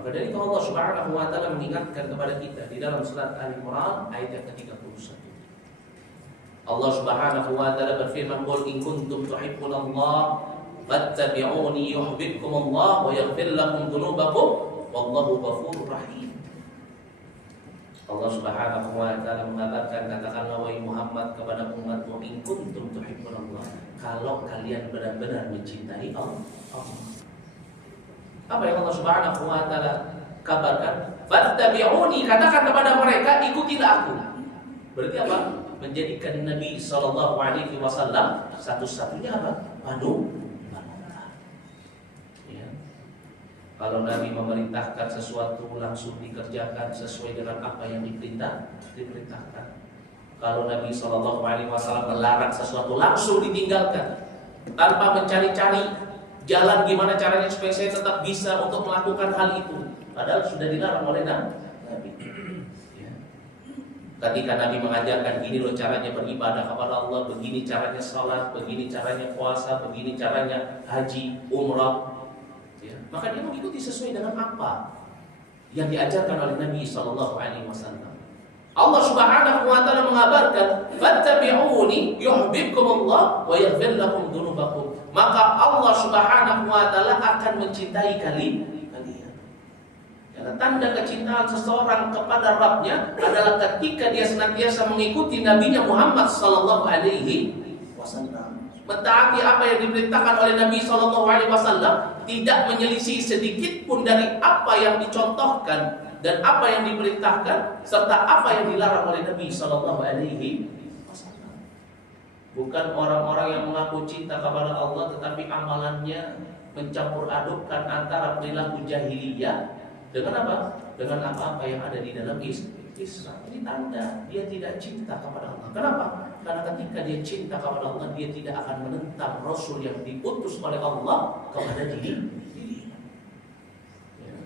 Maka dari itu Allah Subhanahu wa taala mengingatkan kepada kita di dalam surat Al-Imran ayat yang ke-31. Allah Subhanahu wa taala berfirman, "Qul in kuntum tuhibbunallaha fattabi'uni yuhibbukumullah wa yaghfir lakum dzunubakum wallahu ghafurur rahim." Allah Subhanahu wa taala mengatakan, katakanlah wahai Muhammad kepada umatmu, in kuntum tuhibbunallah, kalau kalian benar-benar mencintai Allah. Apa yang Allah Subhanahu wa taala kabarkan? Fattabi'uni, katakan kepada mereka, ikutilah aku. Berarti apa? Menjadikan Nabi Sallallahu Alaihi Wasallam satu-satunya apa? Panutan. Ya. Kalau Nabi memerintahkan sesuatu langsung dikerjakan sesuai dengan apa yang diperintahkan. Kalau Nabi Sallallahu Alaihi Wasallam melarang sesuatu langsung ditinggalkan tanpa mencari-cari jalan gimana caranya supaya saya tetap bisa untuk melakukan hal itu. Padahal sudah dilarang oleh Nabi. Ketika Nabi mengajarkan gini loh caranya beribadah kepada Allah, begini caranya salat, begini caranya puasa, begini caranya haji, umrah, ya, maka dia mengikuti sesuai dengan apa yang diajarkan oleh Nabi Sallallahu Alaihi Wasallam. Allah Subhanahu wa taala mengabarkan, "Fattabi'uni yuhibbukumullah wa yaghfir lakum dzunubakum." Maka Allah Subhanahu wa taala akan mencintai kalian. Tanda kecintaan seseorang kepada Rabbnya adalah ketika dia senantiasa mengikuti Nabi-Nya Muhammad sallallahu alaihi wasallam. Mentaati apa yang diperintahkan oleh Nabi sallallahu alaihi wasallam, tidak menyelisih sedikit pun dari apa yang dicontohkan dan apa yang diperintahkan serta apa yang dilarang oleh Nabi sallallahu alaihi wasallam. Bukan orang-orang yang mengaku cinta kepada Allah tetapi amalannya mencampur adukkan antara perilaku jahiliyah dengan apa? Dengan apa-apa yang ada di dalam Islam. Ini tanda dia tidak cinta kepada Allah. Kenapa? Karena ketika dia cinta kepada Allah, dia tidak akan menentang Rasul yang diutus oleh Allah kepada diri. Ya.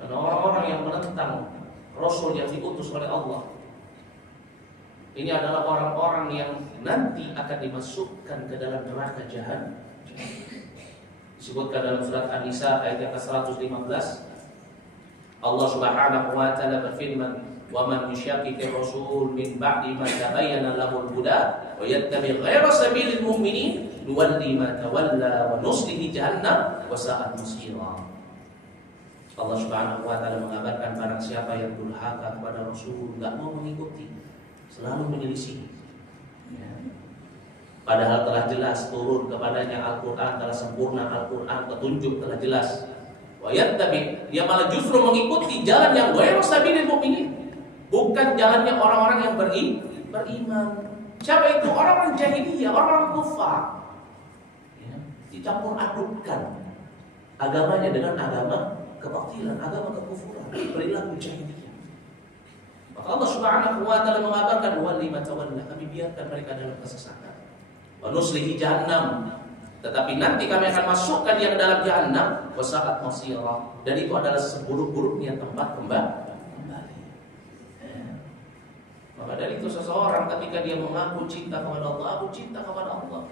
Karena orang-orang yang menentang Rasul yang diutus oleh Allah, ini adalah orang-orang yang nanti akan dimasukkan ke dalam neraka jahanam. Disebutkan dalam surat An-Nisa ayat yang ke-115, Allah Subhanahu wa taala berfirman, "Wa man yushaqiqir rasul min ba'di ma tabayyana lahul huda wa yattabi' ghayra sabilil mu'minin nuwalli ma tawalla wa nuslihi jahannam wa sa'at masira." Allah Subhanahu wa taala mengabarkan barang siapa yang durhaka kepada Rasul, enggak mau mengikuti, selalu menyelisih. Ya. Padahal telah jelas turun kepadanya Al-Quran, telah sempurna Al-Quran, petunjuk telah jelas. Wayattabi, dia malah justru mengikuti jalan yang ghairu sabilil mu'minin, bukan jalannya orang-orang yang beriman. Siapa itu? Orang-orang jahiliyah, orang-orang kufar. Ya, dicampur adukkan agamanya dengan agama kebatilan, agama kekufuran, perilaku jahiliyah. Maka Allah Subhanahu wa taala mengabarkan walli ma tawalla, kami biarkan mereka dalam kesesatan. Wa nuslihi jahannam, tetapi nanti kami akan masukkan dia ke dalam jahannam wa sa'at masira, dan itu adalah seburuk-buruknya tempat kembali. Maka dari itu seseorang ketika dia mengaku cinta kepada Allah, aku cinta kepada Allah,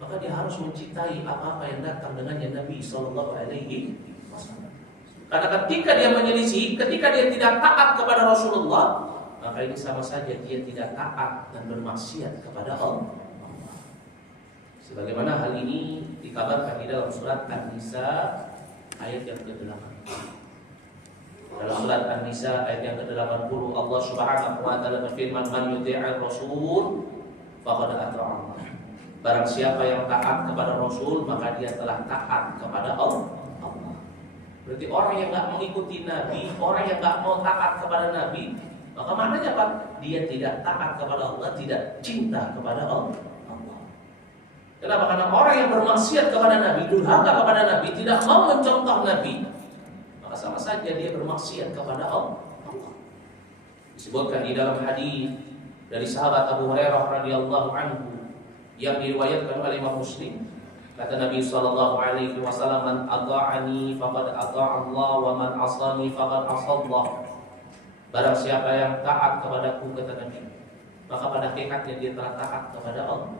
maka dia harus mencintai apa-apa yang datang dengannya Nabi sallallahu alaihi wasallam. Karena ketika dia menyelisih, ketika dia tidak taat kepada Rasulullah, maka ini sama saja dia tidak taat dan bermaksiat kepada Allah. Sebagaimana hal ini dikabarkan di dalam surat An-Nisa ayat yang ke-8. Dalam surat An-Nisa ayat yang ke-80, Allah Subhanahu wa taala berfirman, "Man yuti'ir rasul faqad ata'a Allah." Barang siapa yang taat kepada Rasul, maka dia telah taat kepada Allah. Berarti orang yang enggak mengikuti Nabi, orang yang enggak mau taat kepada Nabi, maka maknanya apa? Dia tidak taat kepada Allah, tidak cinta kepada Allah. Kenapa? Karena orang yang bermaksiat kepada Nabi, durhaka kepada Nabi, tidak mau mencontoh Nabi, maka sama saja dia bermaksiat kepada Allah. Disebutkan di dalam hadis dari sahabat Abu Hurairah radhiyallahu anhu yang diriwayatkan oleh Imam Muslim, kata Nabi sallallahu alaihi wasallam, "Man ata'ani faqad ata'a Allah wa man 'asani faqad 'asa Allah." Barang siapa yang taat kepadaku, kata Nabi, maka pada hakikatnya dia telah taat kepada Allah.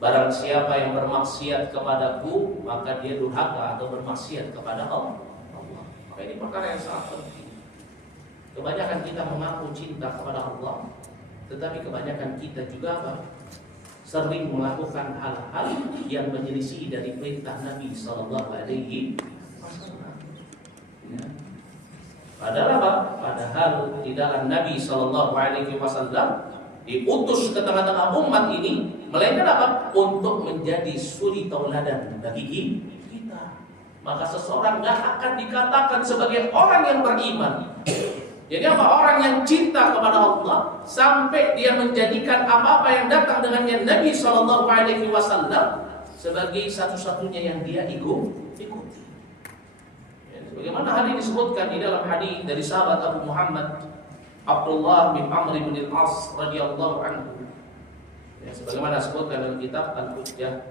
Barang siapa yang bermaksiat kepadaku, maka dia durhaka atau bermaksiat kepada Allah. Maka ini perkara yang sangat penting. Kebanyakan kita mengaku cinta kepada Allah, tetapi kebanyakan kita juga apa? Sering melakukan hal-hal yang menyelisih dari perintah Nabi sallallahu alaihi wasallam. Ya. Padahal apa? Padahal di dalam Nabi sallallahu alaihi wasallam diutus ke tengah-tengah umat ini, melainkan apa? Untuk menjadi suri tauladan bagi kita. Maka seseorang gak akan dikatakan sebagai orang yang beriman. Jadi apa? Orang yang cinta kepada Allah sampai dia menjadikan apa-apa yang datang dengannya Nabi sallallahu alaihi wasallam sebagai satu-satunya yang dia ikuti. Ya, sebagaimana hal ini disebutkan di dalam hadis dari sahabat Abu Muhammad Abdullah bin Amr bin Al-As radhiyallahu anhu. Ya, sebagaimana disebutkan dalam kitab Al-Hujjah,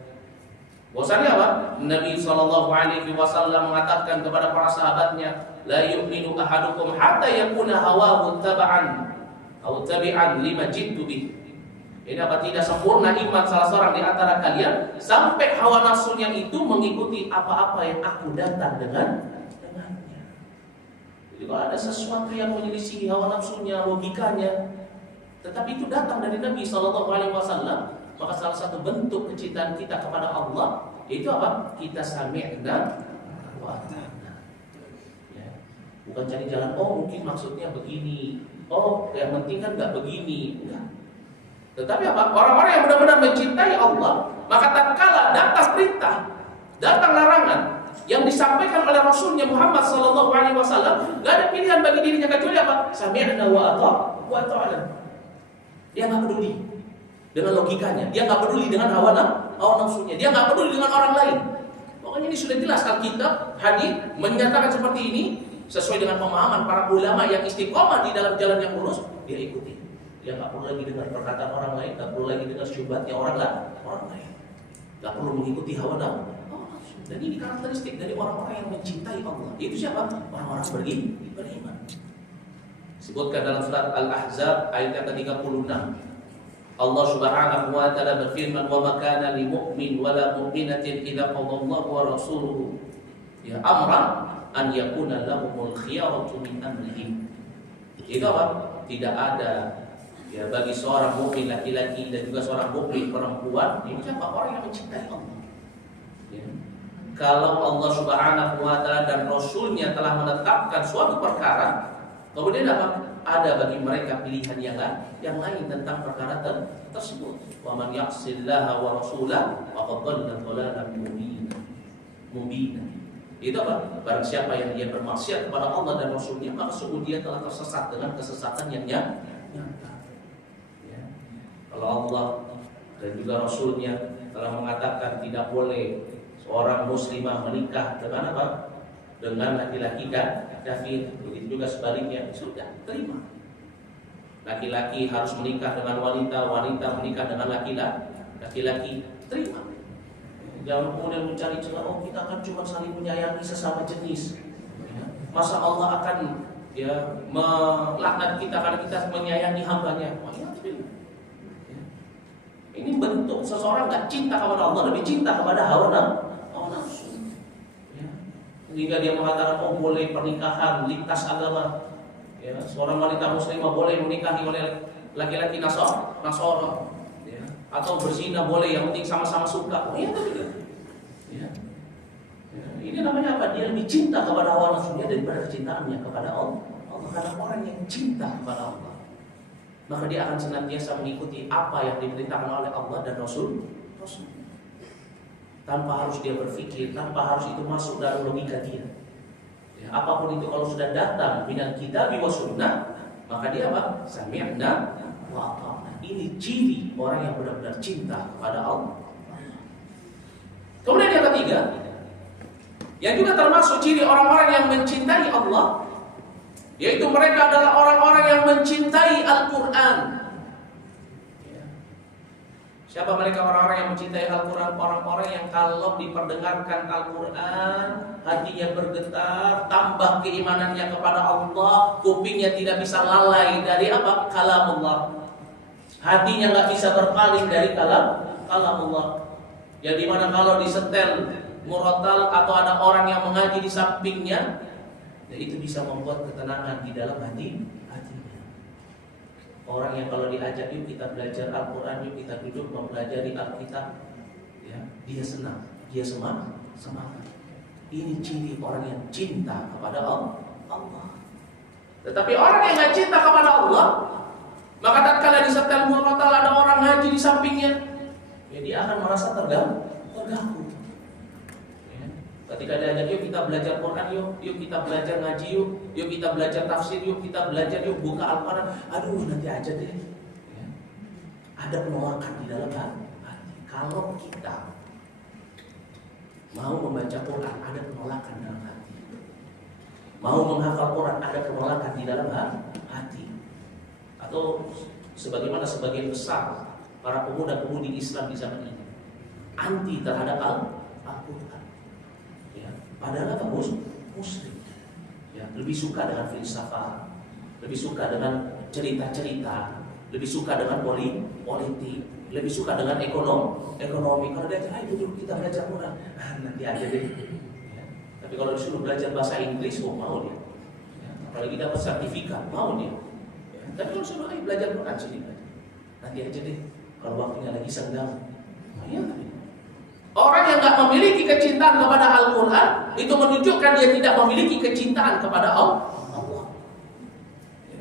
bahwasanya apa? Nabi sallallahu alaihi wasallam mengatakan kepada para sahabatnya, "La yu'minu ahadukum hatta yakuna hawahu tab'an atau tabi'an lima jitu bih." Ini apa? Tidak sempurna iman salah seorang di antara kalian sampai hawa nafsunya itu mengikuti apa-apa yang aku datang dengannya. Jadi kalau ada sesuatu yang menyelisih hawa nafsunya, logikanya, tetapi itu datang dari Nabi sallallahu alaihi wasallam, maka salah satu bentuk kecintaan kita kepada Allah itu apa? Kita sami'na wa ata'na. mencari jalan. Oh mungkin maksudnya begini. Oh yang penting kan nggak begini. Enggak. Tetapi apa? Orang-orang yang benar-benar mencintai Allah, maka tatkala datang perintah, datang larangan yang disampaikan oleh Rasulnya Muhammad SAW, nggak ada pilihan bagi dirinya kecuali apa? Sami'na wa ata'na. Dia nggak peduli dengan logikanya, dia nggak peduli dengan hawa nafsunya, dia nggak peduli dengan orang lain. Pokoknya ini sudah jelas Alkitab, hadis menyatakan seperti ini sesuai dengan pemahaman para ulama yang istiqomah di dalam jalan yang lurus, dia ikuti. Dia nggak perlu lagi dengar perkataan orang lain, nggak perlu lagi dengar syubhatnya orang lain, nggak perlu mengikuti hawa nafsu. Dan ini karakteristik dari orang-orang yang mencintai Allah. Itu siapa? Orang-orang beriman. Disebutkan dalam surat Al-Ahzab ayat yang ke-36. Allah Subhanahu wa taala berfirman, "Wa ma kana lil mu'min wa la mu'minatin idza qadallahu wa rasuluhu ya amran an yakuna lahumul khiyaratu min amrihim." Itu apa? Tidak ada ya bagi seorang mukmin laki-laki dan juga seorang mukmin perempuan, ini siapa? Orang yang mencintai Allah. Ya. Kalau Allah Subhanahu wa taala dan Rasulnya telah menetapkan suatu perkara, kemudian apa? Ada bagi mereka pilihan yang lain tentang perkara tersebut. Wa man ya'sillaha wa rasulahu faqad dhalla dhalalan mubina. Itu apa? Barang siapa yang dia bermaksiat kepada Allah dan Rasulnya, maka sungguh dia telah tersesat dengan kesesatan yang nyata. Ya. Kalau Allah dan juga Rasulnya telah mengatakan tidak boleh seorang muslimah menikah dengan apa? Dengan laki-laki kafir. Begitu juga sebaliknya, sudah terima. Laki-laki harus menikah dengan wanita, wanita menikah dengan laki-laki, terima. Jangan kemudian mencari celah, oh kita akan cuma saling menyayangi sesama jenis. Ya. Masa Allah akan ya melaknat kita karena kita menyayangi hambanya? Oh, ya, ya. Ini bentuk seseorang nggak cinta kepada Allah, lebih cinta kepada hawa nafsu. Ya. Hingga dia mengatakan, oh boleh pernikahan lintas agama. Ya, seorang wanita muslimah boleh menikahi oleh laki-laki Nasara, ya. Atau berzina boleh, yang penting sama-sama suka. Oh iya betul. Ya. Ya. Ini namanya apa? Dia lebih cinta kepada hawa nafsunya daripada kecintaannya kepada Allah. Karena orang yang cinta kepada Allah, maka dia akan senantiasa mengikuti apa yang diperintahkan oleh Allah dan Rasul. Tanpa harus dia berpikir, tanpa harus itu masuk dalam logika dia. Ya, apapun itu kalau sudah datang minal kitab wa sunnah, maka dia apa? Sami'na wa ata'na. Ini ciri orang yang benar-benar cinta kepada Allah. Kemudian yang ketiga, yang juga termasuk ciri orang-orang yang mencintai Allah, yaitu mereka adalah orang-orang yang mencintai Al-Quran. Siapa mereka orang-orang yang mencintai Al-Quran? Orang-orang yang kalau diperdengarkan Al-Quran, hatinya bergetar, tambah keimanannya kepada Allah, kupingnya tidak bisa lalai dari apa? Kalamullah. Hatinya nggak bisa berpaling dari kalamullah. Yang dimana kalau disetel murotal atau ada orang yang mengaji di sampingnya, ya itu bisa membuat ketenangan di dalam hatinya. Orang yang kalau diajak, yuk kita belajar Al-Quran, yuk kita duduk mempelajari Alkitab, ya, dia senang, dia semangat. Ini ciri orang yang cinta kepada Allah. Tetapi orang yang nggak cinta kepada Allah, maka tatkala disetel murotal ada orang haji di sampingnya, ya dia akan merasa terganggu. Ketika diajak, yuk kita belajar Quran, yuk kita belajar ngaji, yuk kita belajar tafsir, yuk kita belajar, yuk buka Al-Quran. Aduh nanti aja deh. Ya. Ada penolakan di dalam hati. Kalau kita mau membaca Quran, ada penolakan dalam hati. Mau menghafal Quran, ada penolakan di dalam hati. Atau sebagaimana sebagian besar para pemuda-pemudi Islam di zaman ini anti terhadap Al-Quran. Padahal apa? Muslim, ya, lebih suka dengan filsafat, lebih suka dengan cerita-cerita, lebih suka dengan politik, lebih suka dengan ekonomi. Kalau dia ayo dulu kita belajar Quran, nanti aja deh. Ya. Tapi kalau disuruh belajar bahasa Inggris, oh mau dia. Ya. Apalagi dapat sertifikat, mau dia. Ya. Tapi kalau disuruh ayo belajar Quran sini, nanti aja deh. Kalau waktunya lagi senggang, ya. Orang yang nggak memiliki kecintaan kepada Al-Quran, itu menunjukkan dia tidak memiliki kecintaan kepada Allah.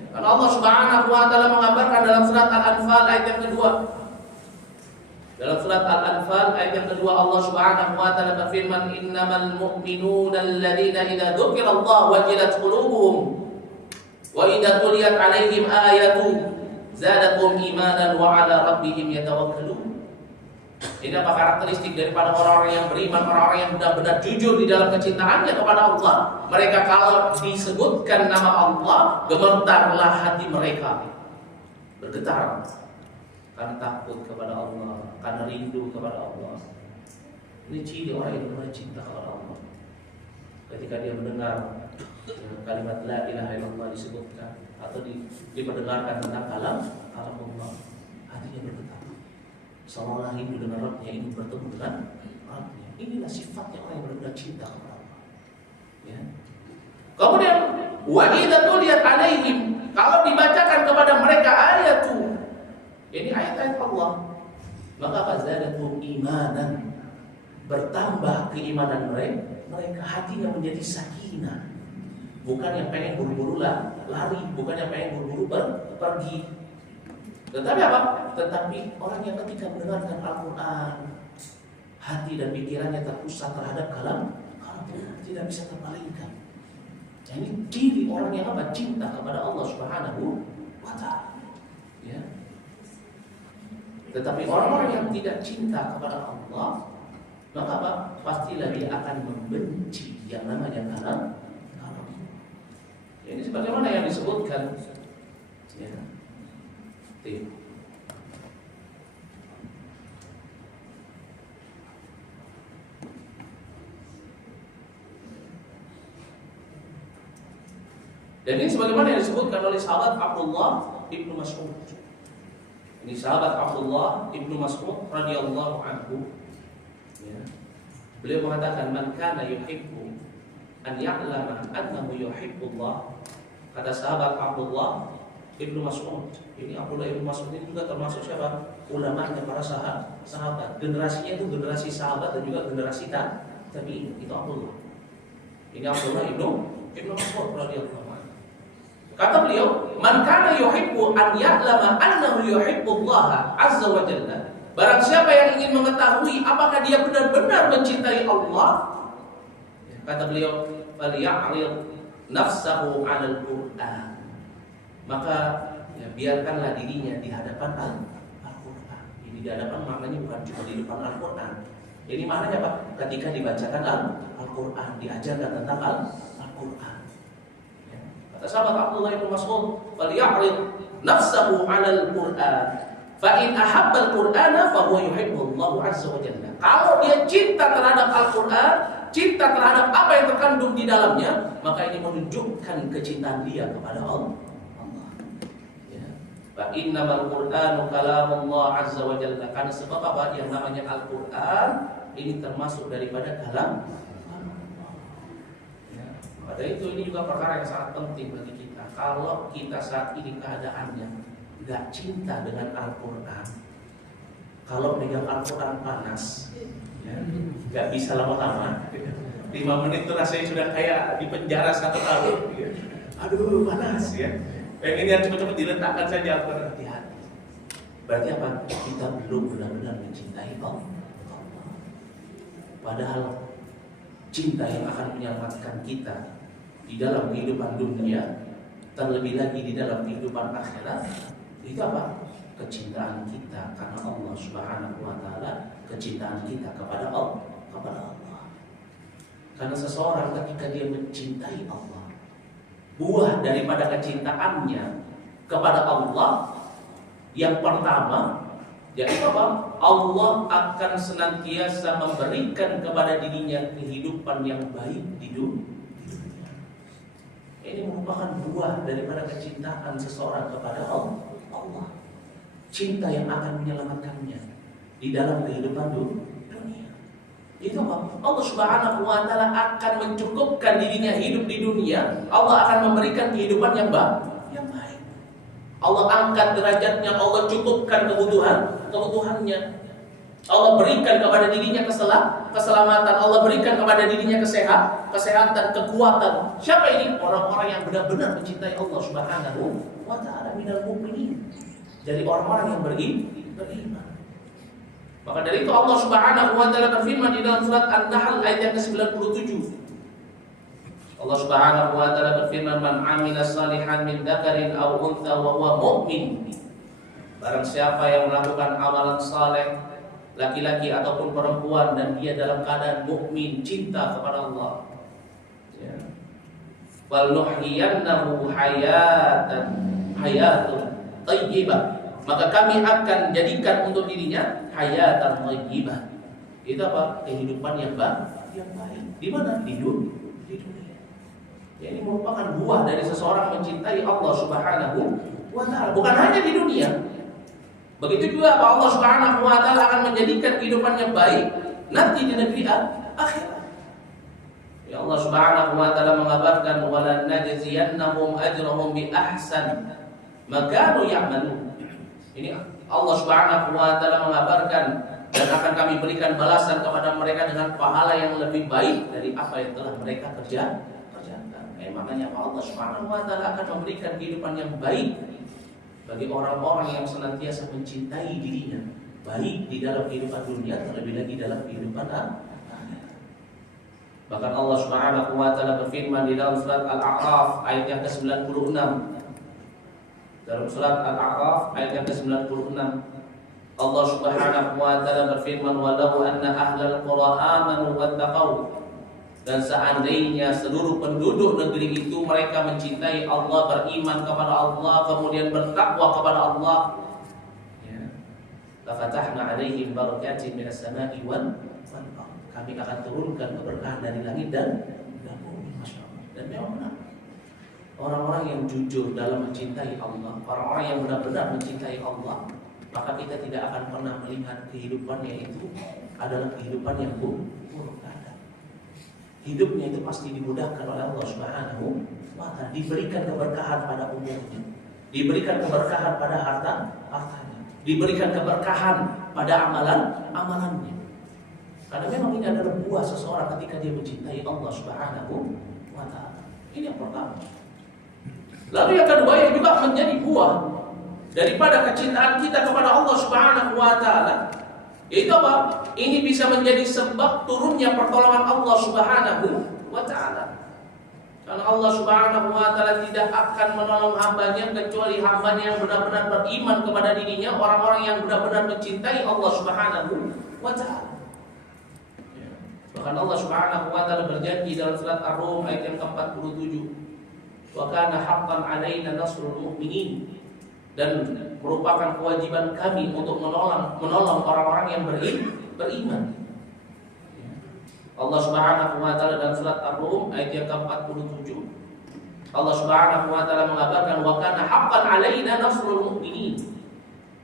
Karena Allah Subhanahu wa taala mengabarkan dalam surat Al-Anfal ayat yang kedua. Dalam surat Al-Anfal ayat yang kedua Allah Subhanahu wa taala berfirman, "Innamal mu'minuna alladziina idza dzukirallahu wajilat qulubuhum wa idza tuliyat 'alaihim ayatu zadathum imanan wa 'ala rabbihim yatawakkalun." Ini apa karakteristik daripada orang-orang yang beriman, orang-orang yang benar-benar jujur di dalam kecintaannya kepada Allah. Mereka kalau disebutkan nama Allah, gemetarlah hati mereka, bergetar karena takut kepada Allah, karena rindu kepada Allah. Ini ciri orang yang benar cinta kepada Allah. Ketika dia mendengar kalimat la ilaha illallah disebutkan atau diperdengarkan tentang kalam Allah, hatinya bergetar. Seolah rindu dengan Rabbnya, ingin bertemu dengan Rabbnya. Inilah sifatnya orang yang benar-benar cinta kepada Allah. Ya. Kemudian wa idza tuliyat 'alaihim, kalau dibacakan kepada mereka ayatu, ini ayat-ayat Allah, maka fazadathum imanan, bertambah keimanan mereka, hatinya menjadi sakinah. Bukan yang pengen buru-buru lari, bukan yang pengen buru-buru pergi. Tetapi apa? Tetapi orang yang ketika mendengarkan Al-Quran, hati dan pikirannya terpusat terhadap kalam Tuhan, tidak bisa terpalingkan. Ini ciri orang yang apa? Cinta kepada Allah Subhanahu wa ta'ala. Ya. Tetapi orang-orang yang tidak cinta kepada Allah, maka apa? Pastilah dia akan membenci yang namanya kalam. Ini sebagaimana yang disebutkan. Ya. Dan ini sebagaimana yang disebutkan oleh sahabat Abdullah ibnu Mas'ud. Ini sahabat Abdullah ibnu Mas'ud radhiyallahu anhu. Ya. Beliau mengatakan, "Man kana yuhibbu an ya'lama annahu yuhibbullah." Kata sahabat Abdullah ibnu Mas'ud. Ini Abdullah ibnu Mas'ud ini juga termasuk siapa? Ulamanya para sahabat. Generasinya itu generasi sahabat dan juga generasi tabi'in. Itu Abdullah. Ini Abdullah ibnu Mas'ud radhiyallahu anhu. Kata beliau, "Man kana yuhibbu an ya'lama annahu yuhibbullah azza wa jalla." Barang siapa yang ingin mengetahui apakah dia benar-benar mencintai Allah, kata beliau, "Falya'rid nafsahu 'alal Qur'an." Maka ya, biarkanlah dirinya di hadapan Al-Quran. Ini di hadapan maknanya bukan cuma di depan Al-Quran. Ini maknanya apa? Ketika dibacakan Al-Quran, diajarkan tentang Al-Quran. Ya. Kata sahabat Abdullah ibnu Mas'ud, "Falya'rid nafsahu 'alal Qur'an, fa in ahabba al-Qur'ana fa huwa yuhibbu Allah 'azza wa jalla." Kalau dia cinta terhadap Al-Quran, cinta terhadap apa yang terkandung di dalamnya, maka ini menunjukkan kecintaan dia kepada Allah. Fa innamal Qur'anu kalamullah azza wa jalla. Karena sebab apa? Yang namanya Al-Qur'an ini termasuk daripada kalam Allah. Ya. Pada itu ini juga perkara yang sangat penting bagi kita. Kalau kita saat ini keadaannya enggak cinta dengan Al-Qur'an, kalau pegang Al-Qur'an panas, ya, enggak bisa lama-lama. 5 menit itu rasanya sudah kayak di penjara 1 tahun. Ya. Aduh panas ya. Pengennya cepat-cepat diletakkan saja, hati-hati. Berarti apa? Kita belum benar-benar mencintai Allah. Padahal cinta yang akan menyelamatkan kita di dalam kehidupan dunia, terlebih lagi di dalam kehidupan akhirat, itu apa? Kecintaan kita karena Allah Subhanahu wa ta'ala, kecintaan kita kepada Allah. Karena seseorang ketika dia mencintai Allah, buah daripada kecintaannya kepada Allah yang pertama, yaitu apa? Allah akan senantiasa memberikan kepada dirinya kehidupan yang baik di dunia. Ini merupakan buah daripada kecintaan seseorang kepada Allah. Cinta yang akan menyelamatkannya di dalam kehidupan dunia. Itu apa? Allah Subhanahu wa ta'ala akan mencukupkan dirinya hidup di dunia. Allah akan memberikan kehidupan yang baik. Allah angkat derajatnya, Allah cukupkan kebutuhannya. Allah berikan kepada dirinya keselamatan, Allah berikan kepada dirinya kesehatan, kekuatan. Siapa ini? Orang-orang yang benar-benar mencintai Allah Subhanahu wa ta'ala, minal mu'minin. Jadi orang-orang yang beriman. Maka dari itu Allah Subhanahu wa ta'ala berfirman di dalam surat An-Nahl ayat yang ke-97. Allah Subhanahu wa ta'ala berfirman, "Man 'amila shalihan min dzakarin aw untha wa huwa mu'min." Barang siapa yang melakukan amalan saleh, laki-laki ataupun perempuan, dan dia dalam keadaan mukmin, cinta kepada Allah, ya, wal nuhyiyannahu hayatun thayyibah, maka kami akan jadikan untuk dirinya hayatan thayyibah. Itu apa? Kehidupan yang baik. Di mana? Di dunia. Ya, ini merupakan buah dari seseorang mencintai Allah Subhanahu wa ta'ala, bukan hanya di dunia. Begitu juga Allah Subhanahu wa ta'ala akan menjadikan kehidupan yang baik nanti di negeri akhirat. Ya, Allah Subhanahu wa ta'ala mengabarkan, "Walan najziyannahum ajrahum bi ahsan ma kanu ya'malun." Ini Allah Subhanahu wa ta'ala mengabarkan, dan akan kami berikan balasan kepada mereka dengan pahala yang lebih baik dari apa yang telah mereka kerjakan. Makanya Allah Subhanahu wa ta'ala akan memberikan kehidupan yang baik bagi orang-orang yang senantiasa mencintai dirinya, baik di dalam kehidupan dunia, terlebih lagi dalam kehidupan akhirat. Bahkan Allah Subhanahu wa ta'ala berfirman di dalam surat Al-A'raf ayat yang ke-96. Dalam surat Al-A'raf ayat yang ke-96, Allah Subhanahu wa ta'ala berfirman, "Walau anna ahlal qura amanu wattaqau." Dan seandainya seluruh penduduk negeri itu mereka mencintai Allah, beriman kepada Allah, kemudian bertakwa kepada Allah, ya, lafatahna alaihim barakatin minas sama'i wal ardh. Kami akan turunkan keberkahan dari langit dan bumi. Masya Allah. Dan memang benar, orang-orang yang jujur dalam mencintai Allah, orang-orang yang benar-benar mencintai Allah, maka kita tidak akan pernah melihat kehidupannya itu adalah kehidupan yang buruk. Hidupnya itu pasti dimudahkan oleh Allah Subhanahu wa ta'ala, diberikan keberkahan pada umurnya, diberikan keberkahan pada hartanya, diberikan keberkahan pada amalannya. Karena memang ini adalah buah seseorang ketika dia mencintai Allah Subhanahu wa ta'ala. Ini yang pertama. Lalu yang kedua yang juga menjadi buah daripada kecintaan kita kepada Allah Subhanahu wa ta'ala, yaitu apa? Ini bisa menjadi sebab turunnya pertolongan Allah Subhanahu wa ta'ala. Karena Allah Subhanahu wa ta'ala tidak akan menolong hambanya kecuali hambanya yang benar-benar beriman kepada dirinya, orang-orang yang benar-benar mencintai Allah Subhanahu wa ta'ala. Bahkan Allah Subhanahu wa ta'ala berjanji dalam surat Ar-Rum ayat yang ke-47, "Wa kana haqqan 'alaina nasrul mu'minin." Dan merupakan kewajiban kami untuk menolong orang-orang yang beriman. Allah Subhanahu wa ta'ala dalam surat Ar-Rum ayat yang ke-47, Allah Subhanahu wa ta'ala mengabarkan, "Wa kana haqqan 'alaina nasrul mu'minin."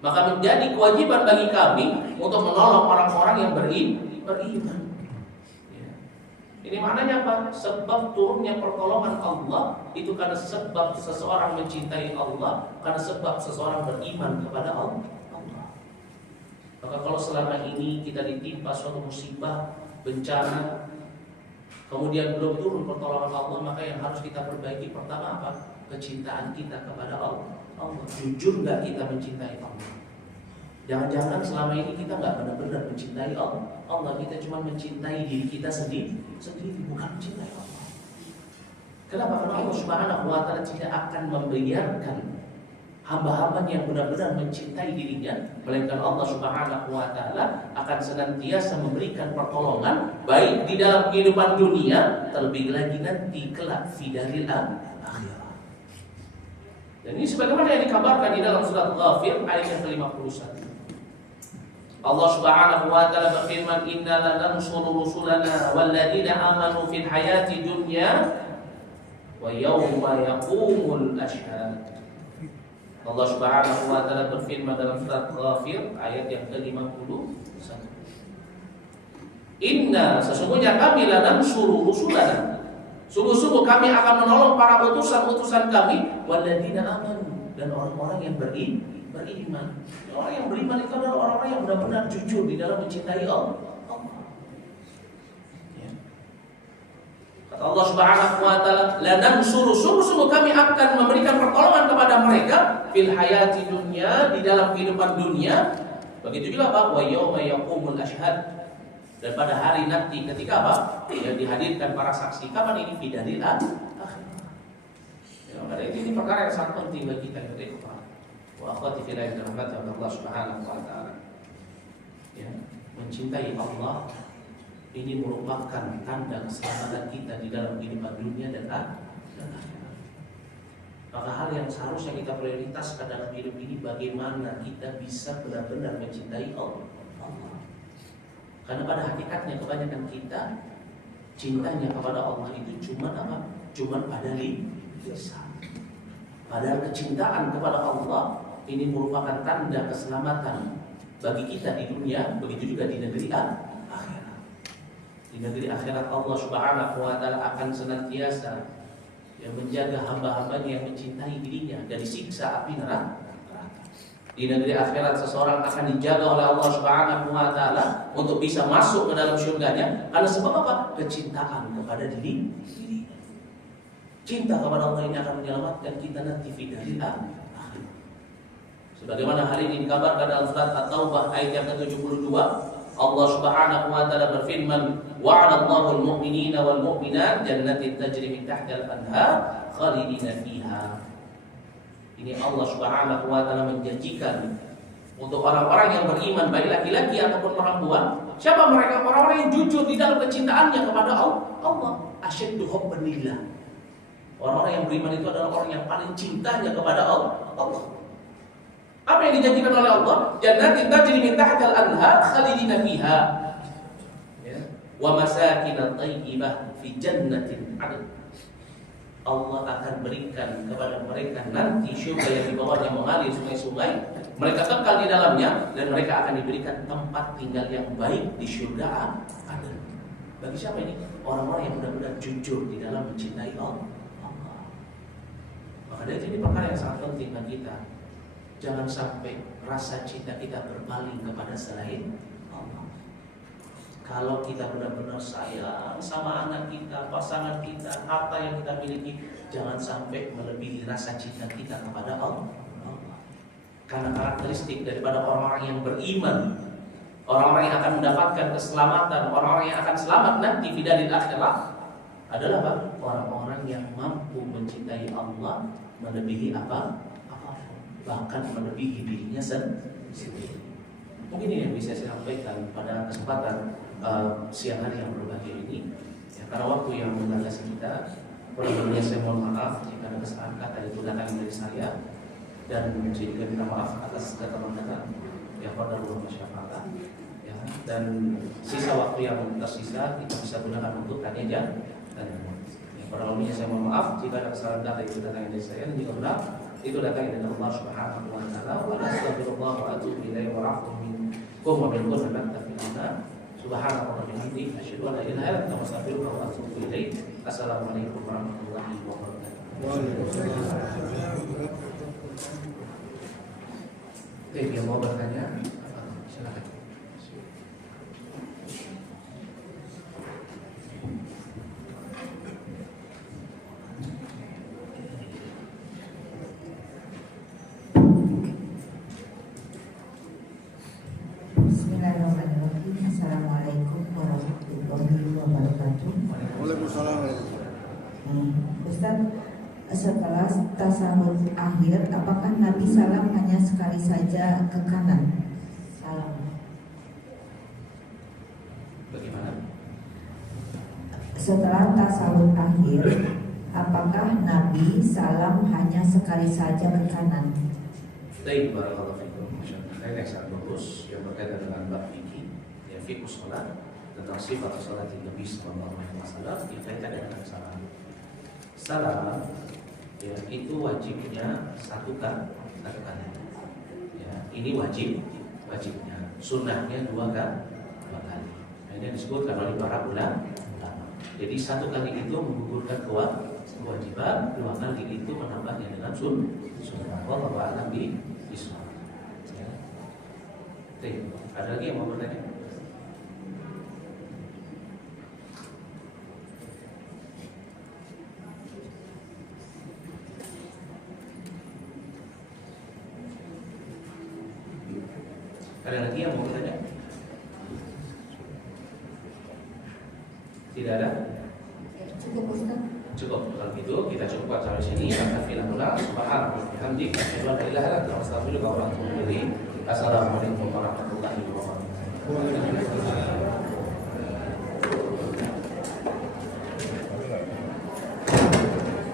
Maka menjadi kewajiban bagi kami untuk menolong orang-orang yang beriman. Ini maknanya apa? Sebab turunnya pertolongan Allah itu karena sebab seseorang mencintai Allah, karena sebab seseorang beriman kepada Allah. Maka kalau selama ini kita ditimpa suatu musibah, bencana, kemudian belum turun pertolongan Allah, maka yang harus kita perbaiki pertama apa? Kecintaan kita kepada Allah. Jujur nggak kita mencintai Allah? Jangan-jangan selama ini kita nggak benar-benar mencintai Allah. Kita cuma mencintai diri kita sendiri, bukan mencintai Allah. Kenapa? Karena Allah Subhanahu wa ta'ala tidak akan membiarkan hamba-hamba yang benar-benar mencintai dirinya, melainkan Allah Subhanahu wa ta'ala akan senantiasa memberikan pertolongan baik di dalam kehidupan dunia, terlebih lagi nanti kelak fi daril akhirah. Dan ini sebagaimana yang dikabarkan di dalam surat Ghafir ayat yang ke-51. Allah Subhanahu wa ta'ala berfirman, "Inna lanansuru rusulana walladzina amanu fil hayati dunya wa yawma yaqumul ashhad." Allah Subhanahu wa ta'ala berfirman dalam surat Ghafir ayat yang ke-51. Inna, sesungguhnya kami lanansuru rusulana, sungguh-sungguh kami akan menolong para utusan-utusan kami, walladzina amanu, dan orang-orang yang beriman. beriman. Orang yang beriman itu adalah orang-orang yang benar-benar jujur di dalam mencintai Allah. Ya. Kata Allah Subhanahu wa taala, "La nansuru", sungguh-sungguh kami akan memberikan pertolongan kepada mereka fil hayati dunya, di dalam kehidupan dunia. Begitu juga apa? Wa yauma yaqumul ashhad. Dan pada hari nanti ketika apa? Yang dihadirkan para saksi. Kapan ini? Fi daril akhir. Ya, pada ini perkara yang sangat penting bagi kita yang beriman. Wa akhwati fillah yang dirahmati oleh Allah Subhanahu wa taala. Ya, mencintai Allah ini merupakan tanda keselamatan kita di dalam kehidupan dunia dan akhirat. Maka hal yang seharusnya kita prioritaskan dalam hidup ini, bagaimana kita bisa benar-benar mencintai Allah. Karena pada hakikatnya kebanyakan kita cintanya kepada Allah itu cuma apa? Cuma pada lisan. Padahal kecintaan kepada Allah ini merupakan tanda keselamatan bagi kita di dunia, begitu juga di negeri akhirat. Di negeri akhirat Allah Subhanahu wa taala akan senantiasa yang menjaga hamba-hambanya yang mencintai dirinya dari siksa api neraka. Di negeri akhirat seseorang akan dijaga oleh Allah Subhanahu wa taala untuk bisa masuk ke dalam surganya karena sebab apa? Kecintaan kepada diri. Cinta kepada Allah ini akan menyelamatkan kita nanti di dari akhir. Sebagaimana hal ini dikabarkan dalam surat At-Taubah ayat yang ke-72, Allah Subhanahu wa taala berfirman, "Wa'adallahu al-mu'minina wal mu'minat jannatin tajri min tahtiha al-anhar khalidina fiha." Ini Allah Subhanahu wa taala menjanjikan untuk orang-orang yang beriman, baik laki-laki ataupun perempuan. Siapa mereka? Orang-orang yang jujur di dalam kecintaannya kepada Allah. Asyaddu hubban lillah. Orang-orang yang beriman itu adalah orang yang paling cintanya kepada Allah. Apa yang dijanjikan oleh Allah? Jannatin tajri min tahtiha al-anhar khalidina fiha. Ya. Wa masakin thayyibah fi jannatin 'adn. Allah akan berikan kepada mereka nanti surga yang di bawahnya mengalir sungai-sungai. Mereka kekal di dalamnya dan mereka akan diberikan tempat tinggal yang baik di surga ada. Bagi siapa ini? Orang-orang yang benar-benar jujur di dalam mencintai Allah. Maka dari ini perkara yang sangat penting bagi kita. Jangan sampai rasa cinta kita berpaling kepada selain Allah. Kalau kita benar-benar sayang sama anak kita, pasangan kita, harta yang kita miliki, jangan sampai melebihi rasa cinta kita kepada Allah. Karena karakteristik daripada orang-orang yang beriman, orang-orang yang akan mendapatkan keselamatan, orang-orang yang akan selamat nanti di daril akhirat adalah apa? Orang-orang yang mampu mencintai Allah melebihi apa? Bahkan melebihi dirinya sendiri. Mungkin ini yang bisa saya sampaikan pada kesempatan siang hari yang berbahagia ini. Ya, karena waktu yang membatasi kita, sebelumnya saya mohon maaf jika ada kesalahan kata itu datang dari saya, dan saya juga minta maaf atas kata-kata yang qadarullah masyaallah. Ya, dan sisa waktu yang tersisa kita bisa gunakan untuk tanya jawab. Dan pada umumnya saya mohon maaf jika ada kesalahan kata itu datang dari saya, dan jika benar itu datang dari Allah Subhanahu wa taala. Wa astaghfirullah wa atubu ilaihi wa rahmatullahi wa barakatuh. Subhanallah wa bihamdihi asyhadu an la ilaha illa anta astaghfiruka wa atubu ilaik. Assalamualaikum warahmatullahi wabarakatuh. Yang mau bertanya, silakan. Assalamualaikum warahmatullahi wabarakatuh. Waalaikumsalam. Ustaz, setelah tasawuf akhir, apakah Nabi salam hanya sekali saja ke kanan? Salam. Bagaimana? Setelah tasawuf akhir, apakah Nabi salam hanya sekali saja ke kanan? Baik, barakallahu fikum. Masyaallah, yang sangat bagus yang berkaitan dengan bab fikih, ya fikih salat tentang sifat salat Nabi sallallahu alaihi wasallam dikaitkan dengan salam. Salam ya itu wajibnya satu kali. Ya, ini wajibnya. Sunnahnya dua kali. Nah, ini disebutkan oleh para ulama. Jadi satu kali itu menggugurkan kewajiban, dua kali itu menambahnya dengan sunnah. Wallahu a'lam bishawab. Ada lagi yang mau bertanya? Ada lagi yang mau bertanya? Tidak ada? Cukup Ustaz. Cukup. Kalau gitu kita cukupkan sampai sini. Alhamdulillah. Subhanallah. Alhamdulillah. Assalamualaikum warahmatullahi wabarakatuh.